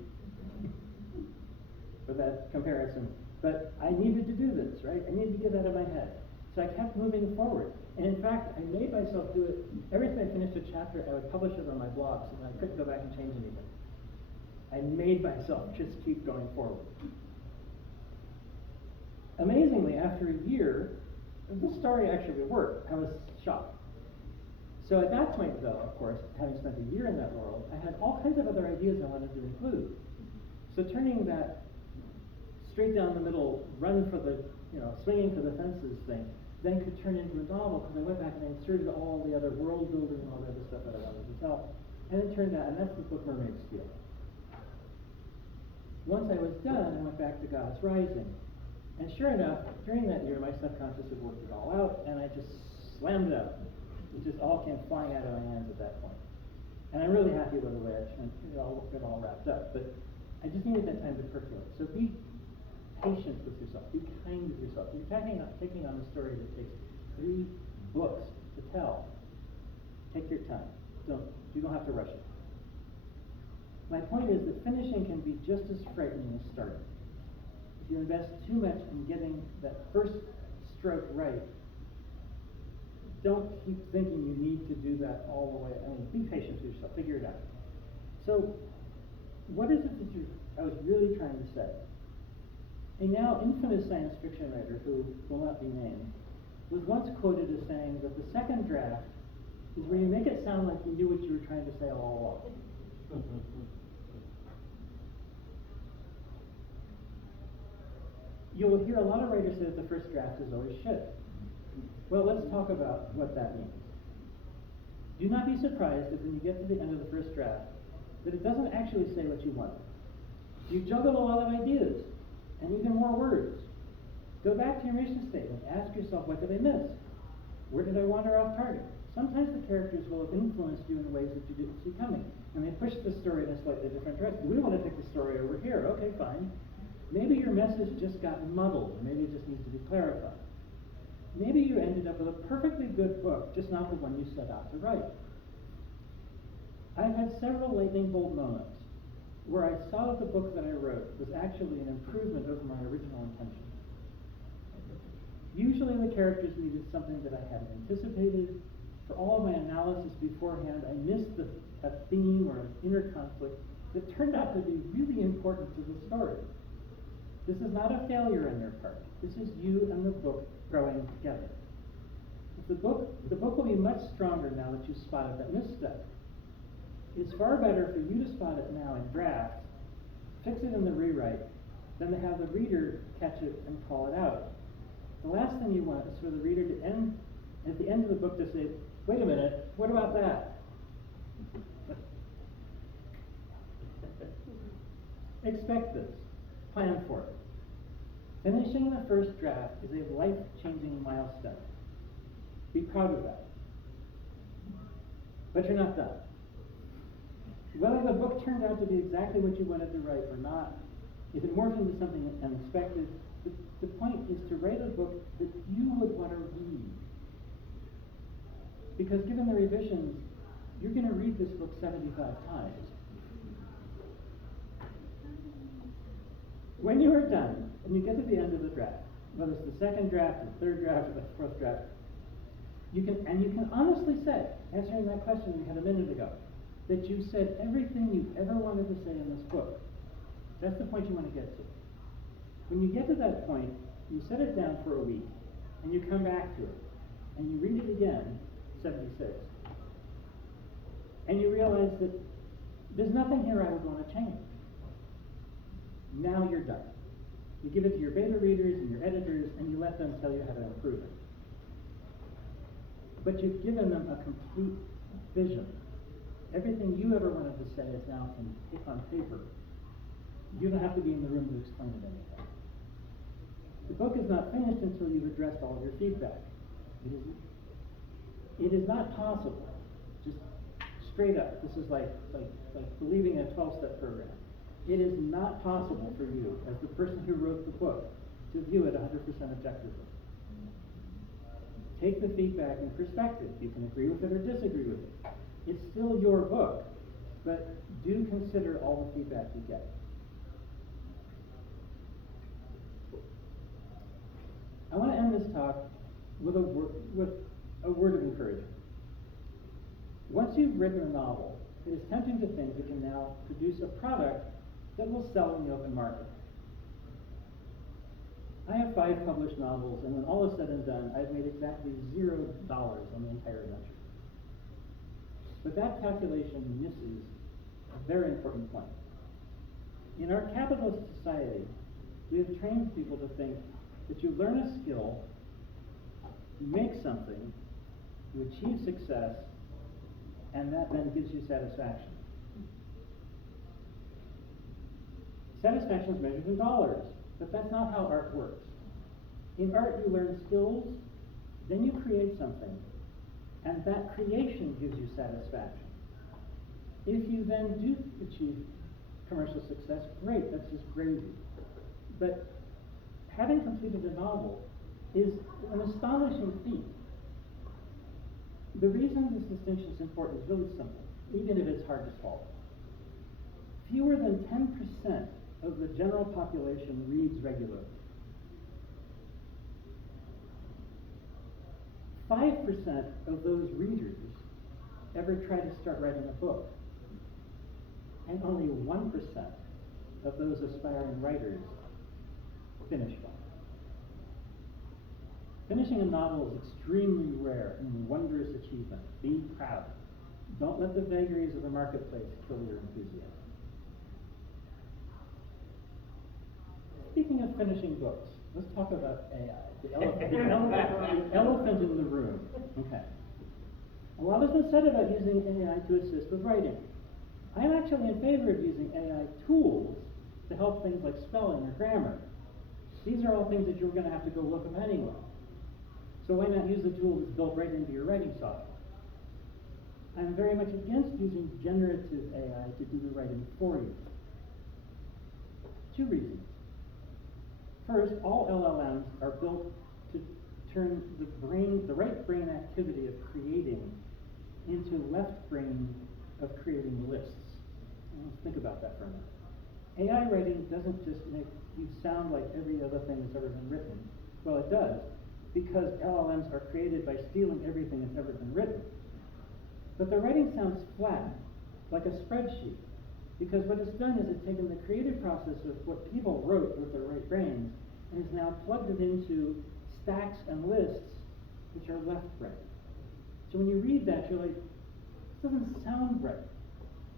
for that comparison. But I needed to do this, right? I needed to get out of my head. So I kept moving forward. And in fact, I made myself do it. Every time I finished a chapter, I would publish it on my blog so that I couldn't go back and change anything. I made myself just keep going forward. Amazingly, after a year, the story actually worked. I was shocked. So at that point, though, of course, having spent a year in that world, I had all kinds of other ideas I wanted to include. So turning that straight down the middle, run for the, swinging for the fences thing, then could turn into a novel, because I went back and I inserted all the other world building and all the other stuff that I wanted to tell. And it turned out, and that's the book Mermaid Steel. Once I was done, I went back to Goddess Rising. And sure enough, during that year, my subconscious had worked it all out, and I just slammed it out. It just all came flying out of my hands at that point. And I'm really happy with the way it all wrapped up. But I just needed that time to percolate. So be patient with yourself. Be kind with yourself. You're taking on a story that takes 3 books to tell. Take your time. You don't have to rush it. My point is that finishing can be just as frightening as starting. If you invest too much in getting that first stroke right, don't keep thinking you need to do that all the way. I mean, be patient with yourself, figure it out. So, what is it that I was really trying to say? A now infamous science fiction writer, who will not be named, was once quoted as saying that the second draft is where you make it sound like you knew what you were trying to say all along. You will hear a lot of writers say that the first draft is always shit. Well, let's talk about what that means. Do not be surprised if when you get to the end of the first draft, that it doesn't actually say what you want. You juggled a lot of ideas, and even more words. Go back to your mission statement. Ask yourself, what did I miss? Where did I wander off target? Sometimes the characters will have influenced you in ways that you didn't see coming, and they push the story in a slightly different direction. We want to take the story over here. Okay, fine. Maybe your message just got muddled, or maybe it just needs to be clarified. Maybe you ended up with a perfectly good book, just not the one you set out to write. I've had several lightning bolt moments where I saw that the book that I wrote was actually an improvement over my original intention. Usually the characters needed something that I hadn't anticipated. For all of my analysis beforehand, I missed a theme or an inner conflict that turned out to be really important to the story. This is not a failure on their part. This is you and the book growing together. The book will be much stronger now that you've spotted that misstep. It's far better for you to spot it now in drafts, fix it in the rewrite, than to have the reader catch it and call it out. The last thing you want is for the reader to end, at the end of the book, to say, wait a minute, what about that? Expect this. Plan for it. Finishing the first draft is a life-changing milestone. Be proud of that. But you're not done. Whether the book turned out to be exactly what you wanted to write or not, if it morphed into something unexpected, the point is to write a book that you would want to read. Because given the revisions, you're going to read this book 75 times. When you are done, and you get to the end of the draft, whether it's the second draft, the third draft, or the fourth draft, you can honestly say, answering that question we had a minute ago, that you said everything you ever wanted to say in this book. That's the point you want to get to. When you get to that point, you set it down for a week, and you come back to it, and you read it again, 76, and you realize that there's nothing here I would want to change. Now you're done. You give it to your beta readers and your editors, and you let them tell you how to improve it. But you've given them a complete vision. Everything you ever wanted to say is now on paper. You don't have to be in the room to explain it anything. The book is not finished until you've addressed all of your feedback. It is not possible, just straight up. This is like believing in a 12-step program. It is not possible for you, as the person who wrote the book, to view it 100% objectively. Take the feedback in perspective. You can agree with it or disagree with it. It's still your book, but do consider all the feedback you get. I want to end this talk with a word of encouragement. Once you've written a novel, it is tempting to think that you can now produce a product that will sell in the open market. I have 5 published novels, and when all is said and done, I've made exactly $0 on the entire venture. But that calculation misses a very important point. In our capitalist society, we have trained people to think that you learn a skill, you make something, you achieve success, and that then gives you satisfaction. Satisfaction is measured in dollars, but that's not how art works. In art, you learn skills, then you create something, and that creation gives you satisfaction. If you then do achieve commercial success, great, that's just gravy. But having completed a novel is an astonishing feat. The reason this distinction is important is really simple, even if it's hard to solve. Fewer than 10% of the general population reads regularly. 5% of those readers ever try to start writing a book. And only 1% of those aspiring writers finish one. Finishing a novel is extremely rare and wondrous achievement. Be proud. Don't let the vagaries of the marketplace kill your enthusiasm. Speaking of finishing books, let's talk about AI. The elephant in the room. Okay. A lot has been said about using AI to assist with writing. I'm actually in favor of using AI tools to help things like spelling or grammar. These are all things that you're going to have to go look up anyway. So why not use the tool that's built right into your writing software? I'm very much against using generative AI to do the writing for you. 2 reasons. First, all LLMs are built to turn the right brain activity of creating into left brain of creating lists. Let's think about that for a minute. AI writing doesn't just make you sound like every other thing that's ever been written. Well, it does, because LLMs are created by stealing everything that's ever been written. But the writing sounds flat, like a spreadsheet, because what it's done is it's taken the creative process of what people wrote with their right brains and has now plugged it into stacks and lists which are left brain. So when you read that, you're like, this doesn't sound right.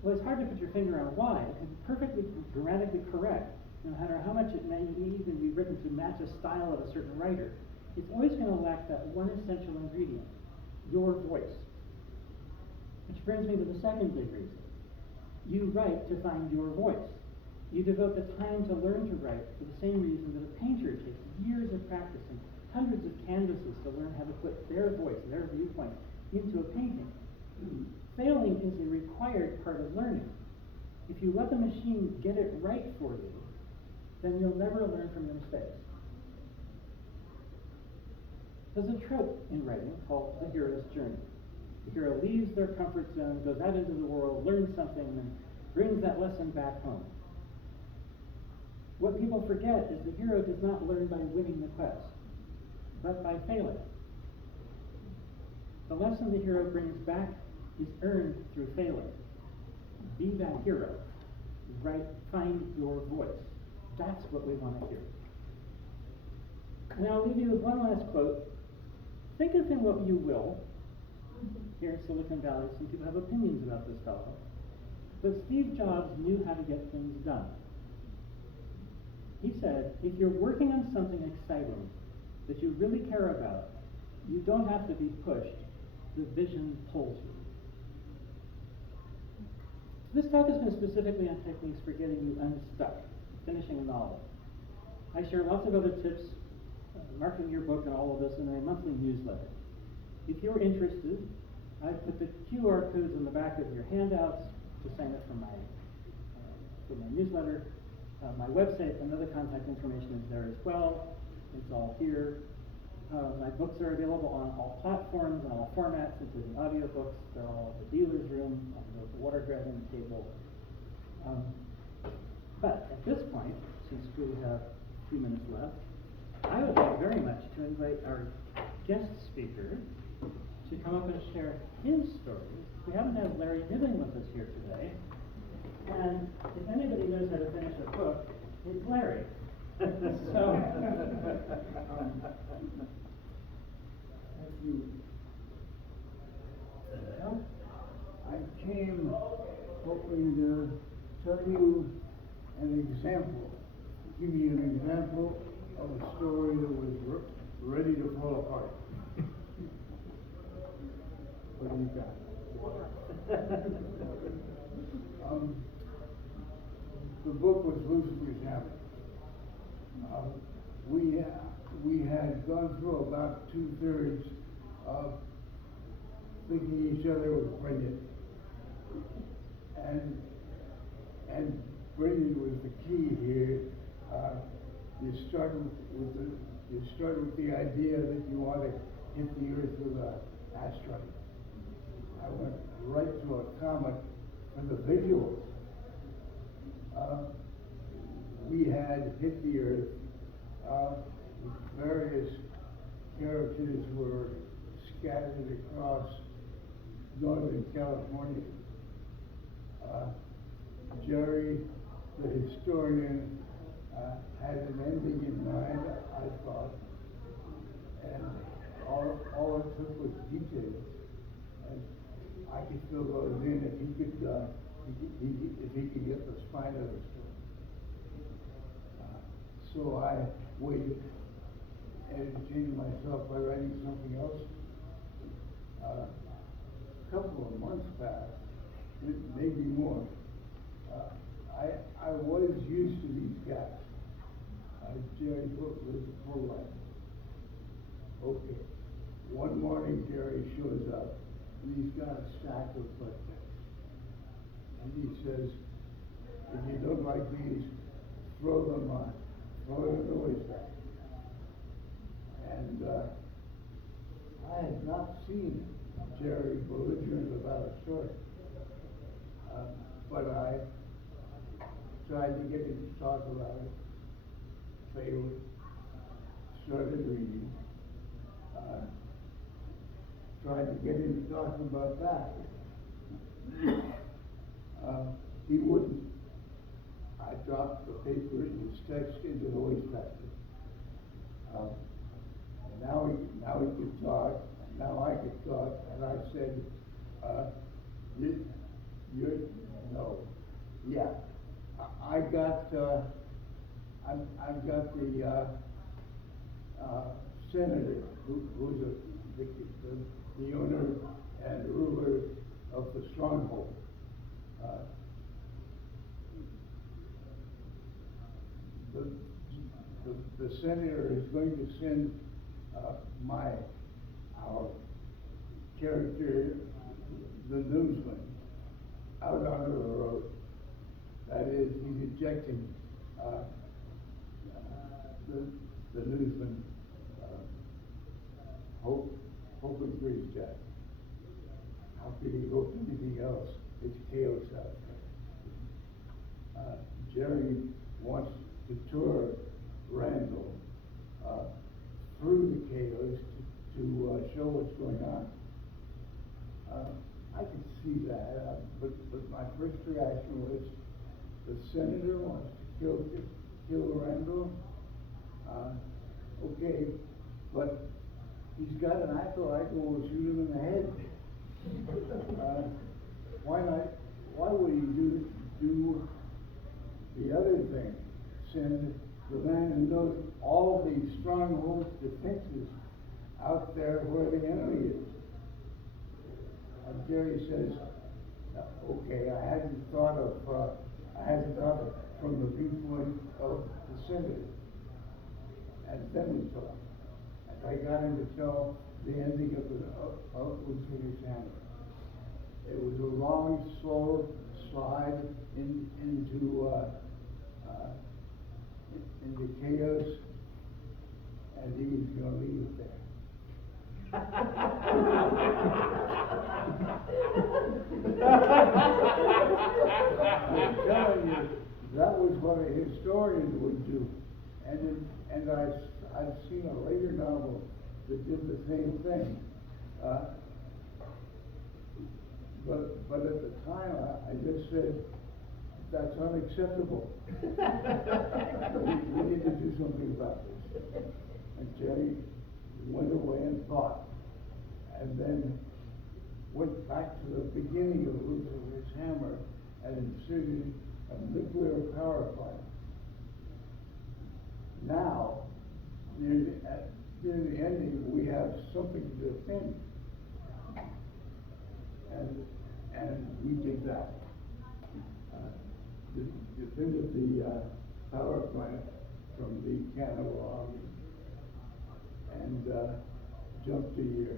Well, it's hard to put your finger on why. It can be perfectly grammatically correct, no matter how much it may even be written to match a style of a certain writer. It's always going to lack that one essential ingredient, your voice. Which brings me to the second big reason. You write to find your voice. You devote the time to learn to write for the same reason that a painter takes years of practice and hundreds of canvases to learn how to put their voice, their viewpoint, into a painting. Failing is a required part of learning. If you let the machine get it right for you, then you'll never learn from your mistakes. There's a trope in writing called the hero's journey. The hero leaves their comfort zone, goes out into the world, learns something, and brings that lesson back home. What people forget is the hero does not learn by winning the quest, but by failing. The lesson the hero brings back is earned through failing. Be that hero. Right? Find your voice. That's what we want to hear. And I'll leave you with one last quote. Think of him what you will. Here in Silicon Valley, some people have opinions about this fellow. But Steve Jobs knew how to get things done. He said, if you're working on something exciting that you really care about, you don't have to be pushed. The vision pulls you. This talk has been specifically on techniques for getting you unstuck, finishing a novel. I share lots of other tips, marketing your book and all of this in a monthly newsletter. If you're interested, I've put the QR codes in the back of your handouts to sign up for my newsletter. My website and other contact information is there as well. It's all here. My books are available on all platforms and all formats, including audiobooks. They're all at the dealer's room, on the water dragon table. But at this point, since we have a few minutes left, I would like very much to invite our guest speaker to come up and share his stories. We haven't had Larry Nibbling with us here today. And if anybody knows how to finish a book, it's Larry. So, Thank you. Well, I came hoping to tell you an example, give you an example of a story that was ready to fall apart. What do you got? The book was loosely examined. We had gone through about 2/3 of thinking each other was brilliant, and brilliant was the key here. You start with the idea that you want to hit the earth with an asteroid. I went right to a comic for the visuals. We had hit the earth. Various characters were scattered across Northern California. Jerry, the historian, had an ending in mind, I thought, and all it took was details, and I could fill those in if he could, if he could get the spine of the story. So I waited, entertained myself by writing something else. A couple of months passed, maybe more. I was used to these guys. Jerry lived a full life. Okay. One morning, Jerry shows up, and he's got a stack of butt text. And he says, if you don't like these, throw them on. Throw them in the wastepack. And I had not seen Jerry belligerent about a story. But I tried to get him to talk about it. Failed. Started reading. Tried to get him talking about that. He wouldn't. I dropped the paper and his text into the wastebasket. Now he could talk, and now I could talk, and I said, no, yeah, I've got the senator who's the owner and ruler of the stronghold. The senator is going to send our character, the newsman, out onto the road. That is, he's ejecting the newsman, hoping for his death. How could he hope anything else? It's chaos out there. Jerry wants to tour Randall through the chaos to show what's going on. I could see that, but my first reaction was the senator wants to kill Randall. Okay, but he's got an acolyte who will shoot him in the head. Why not? Why would he do the other thing? Send the man who knows all the stronghold defenses out there where the enemy is. And Jerry says, okay, I hadn't thought from the viewpoint of the senator. And then we talked. And I got him to tell the ending of Lucifer's Hammer. It was a long, slow slide into chaos, and he was going to leave it there. I'm telling you, that was what a historian would do. And I've seen a later novel that did the same thing. But at the time, I just said, that's unacceptable. We need to do something about this. And Jerry went away and thought, and then went back to the beginning of Lucifer's Hammer and inserted a nuclear power plant. Now, near the ending, we have something to defend. And we did that. Defended the power plant from the cannibal army and jumped a year.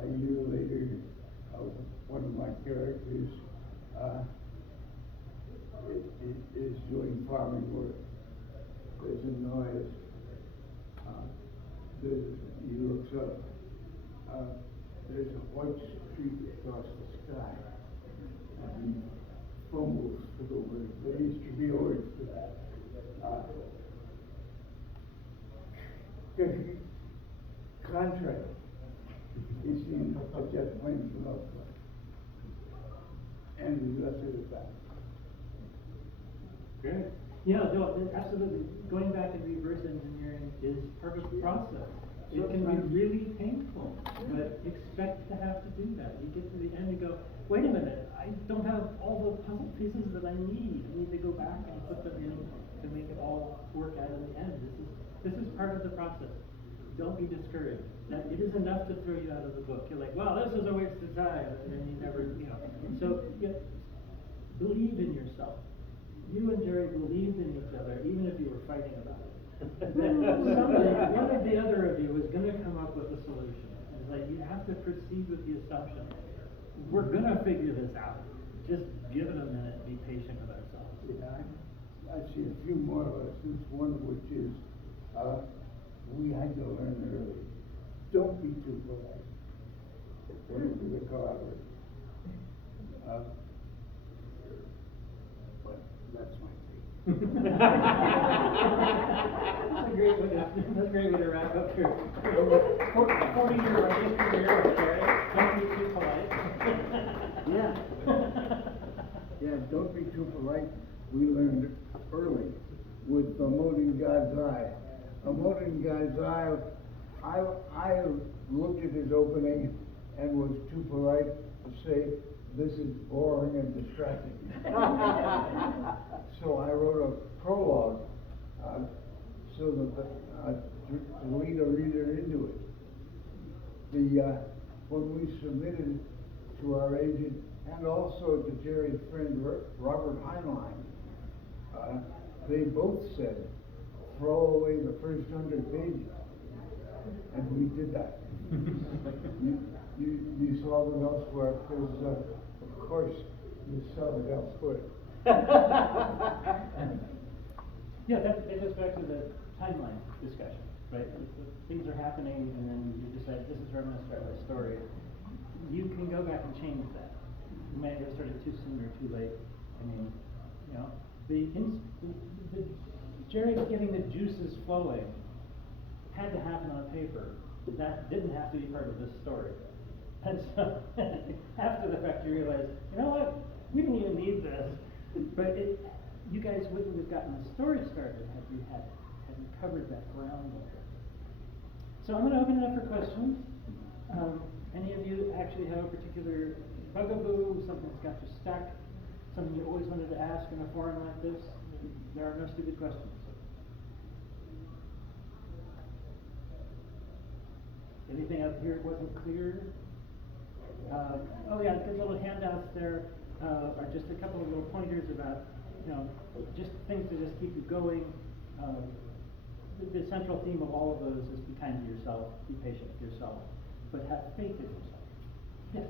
A year later, one of my characters is doing farming work. There's a noise. He looks up. There's a white streak across the sky. And he fumbles for the word. There used to be a word for that. Contrary. He seemed just plain love. And we left it at that. Great. Yeah, no, absolutely. Going back and reverse engineering is part of the process. It can be really painful, but expect to have to do that. You get to the end and go, wait a minute, I don't have all the puzzle pieces that I need. I need to go back and put them in to make it all work out in the end. This is part of the process. Don't be discouraged. That it is enough to throw you out of the book. You're like, well, this is a waste of time, and then you never, So believe in yourself. You and Jerry believed in each other, even if you were fighting about it. Someday, one of the other of you is going to come up with a solution. And it's like, you have to proceed with the assumption. We're going to figure this out. Just give it a minute, be patient with ourselves. Yeah, I see a few more lessons, one of which is, we had to learn early. Don't be too polite. Whatever the collaborator. But that's my take. That's a great way to wrap up your 40-year writing career, okay? Don't be too polite. Yeah. Yeah, don't be too polite. We learned early with the mote in God's eye. A mote in God's eye, I looked at his opening and was too polite to say, this is boring and distracting. So I wrote a prologue so that to lead a reader into it. When we submitted to our agent and also to Jerry's friend Robert Heinlein, they both said, throw away the first 100 pages. And we did that. You saw them elsewhere because, of course, you saw it elsewhere. Yeah, that goes back to the timeline discussion, right? Things are happening, and then you decide, this is where I'm going to start my story. You can go back and change that. You might have started too soon or too late. I mean, the Jerry getting the juices flowing had to happen on paper. That didn't have to be part of this story. And so, after the fact, you realize, you know what? We didn't even need this. But you guys wouldn't have gotten the story started had you covered that groundwork. So I'm going to open it up for questions. Any of you actually have a particular bugaboo, something that's got you stuck, something you always wanted to ask in a forum like this? There are no stupid questions. Anything up here wasn't clear? Oh yeah, there's little handouts there, are just a couple of little pointers about, just things to just keep you going. The central theme of all of those is be kind to yourself, be patient with yourself, but have faith in yourself. Yes?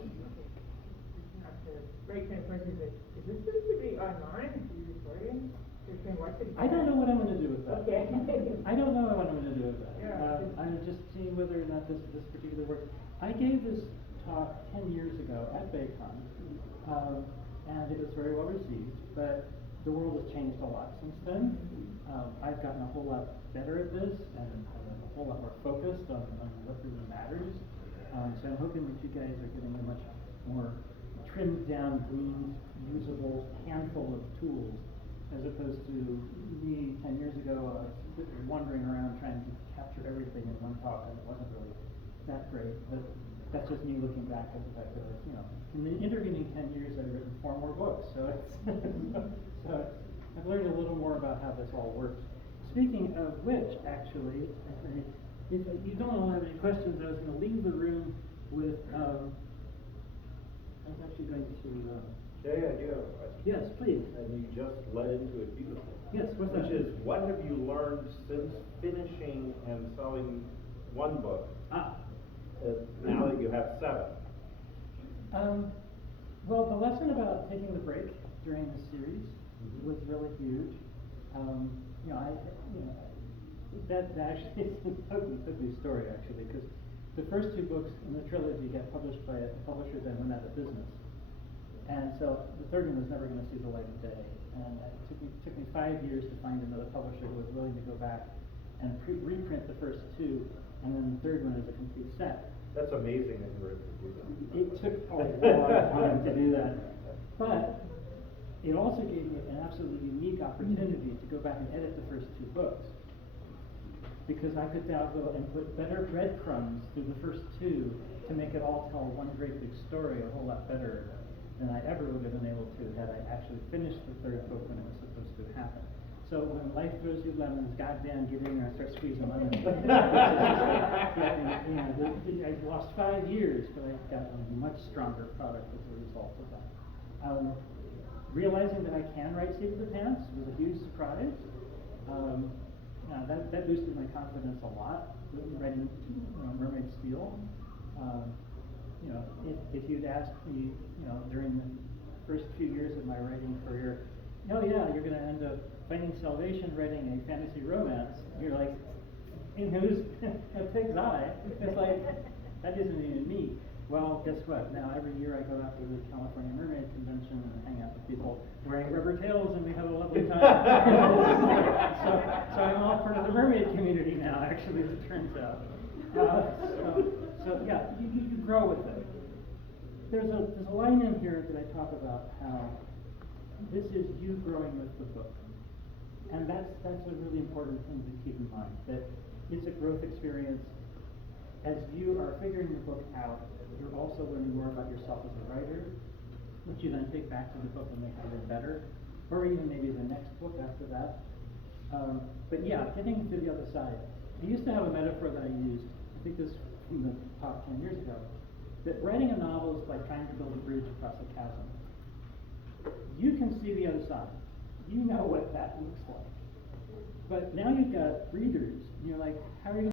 Baycon question is this going to be online? Is it recording? I don't know what I'm going to do with that. Okay. I don't know what I'm going to do with that. Yeah. I'm just seeing whether or not this particular works. I gave this talk 10 years ago at Baycon, and it was very well received, but the world has changed a lot since then. I've gotten a whole lot better at this, and I'm a whole lot more focused on what really matters. So I'm hoping that you guys are getting a much more trimmed down, gleaned, usable handful of tools, as opposed to me 10 years ago wandering around trying to capture everything in one talk, and it wasn't really that great. But that's just me looking back at the fact that in the intervening 10 years I've written 4 more books, so I've learned a little more about how this all works. Speaking of which, actually, if you don't have any questions, I was going to leave the room with, I was actually going to, Jay, I do have a question. yes, please. And you just led into it beautifully. Yes, what's that? Which is, what have you learned since finishing and selling one book? Now that you have 7. Well, the lesson about taking the break during the series was really huge. That actually is a ugly story, actually, because the first 2 books in the trilogy got published by a publisher that went out of business. And so the third one was never going to see the light of day. And it took me 5 years to find another publisher who was willing to go back and reprint the first 2, and then the third one is a complete set. That's amazing that you were able to do that. It took a long time to do that. But it also gave me an absolutely unique opportunity to go back and edit the first two books. Because I could now go and put better breadcrumbs through the first two to make it all tell one great big story a whole lot better than I ever would have been able to had I actually finished the third book when it was supposed to happen. So when life throws you lemons, goddamn, get in there and start squeezing lemons. I've lost 5 years, but I've got a much stronger product as a result of that. Realizing that I can write Seat of the Pants was a huge surprise. That boosted my confidence a lot, writing Mermaid Steel. If you'd asked me, during the first few years of my writing career, oh yeah, you're going to end up finding salvation writing a fantasy romance, you're like, in whose a pig's eye? It's like, that isn't even me. Well, guess what? Now every year I go out to the California Mermaid Convention and hang out with people wearing rubber tails, and we have a lovely time. so I'm all part of the mermaid community now, actually, as it turns out. So yeah, you grow with it. There's a line in here that I talk about how this is you growing with the book. And that's a really important thing to keep in mind, that it's a growth experience. As you are figuring the book out, you're also learning more about yourself as a writer, which you then take back to the book and make it even better, or even maybe the next book after that. But yeah, getting to the other side. I used to have a metaphor that I used, I think this from the talk 10 years ago, that writing a novel is like trying to build a bridge across a chasm. You can see the other side. You know what that looks like. But now you've got readers, and you're like, how are you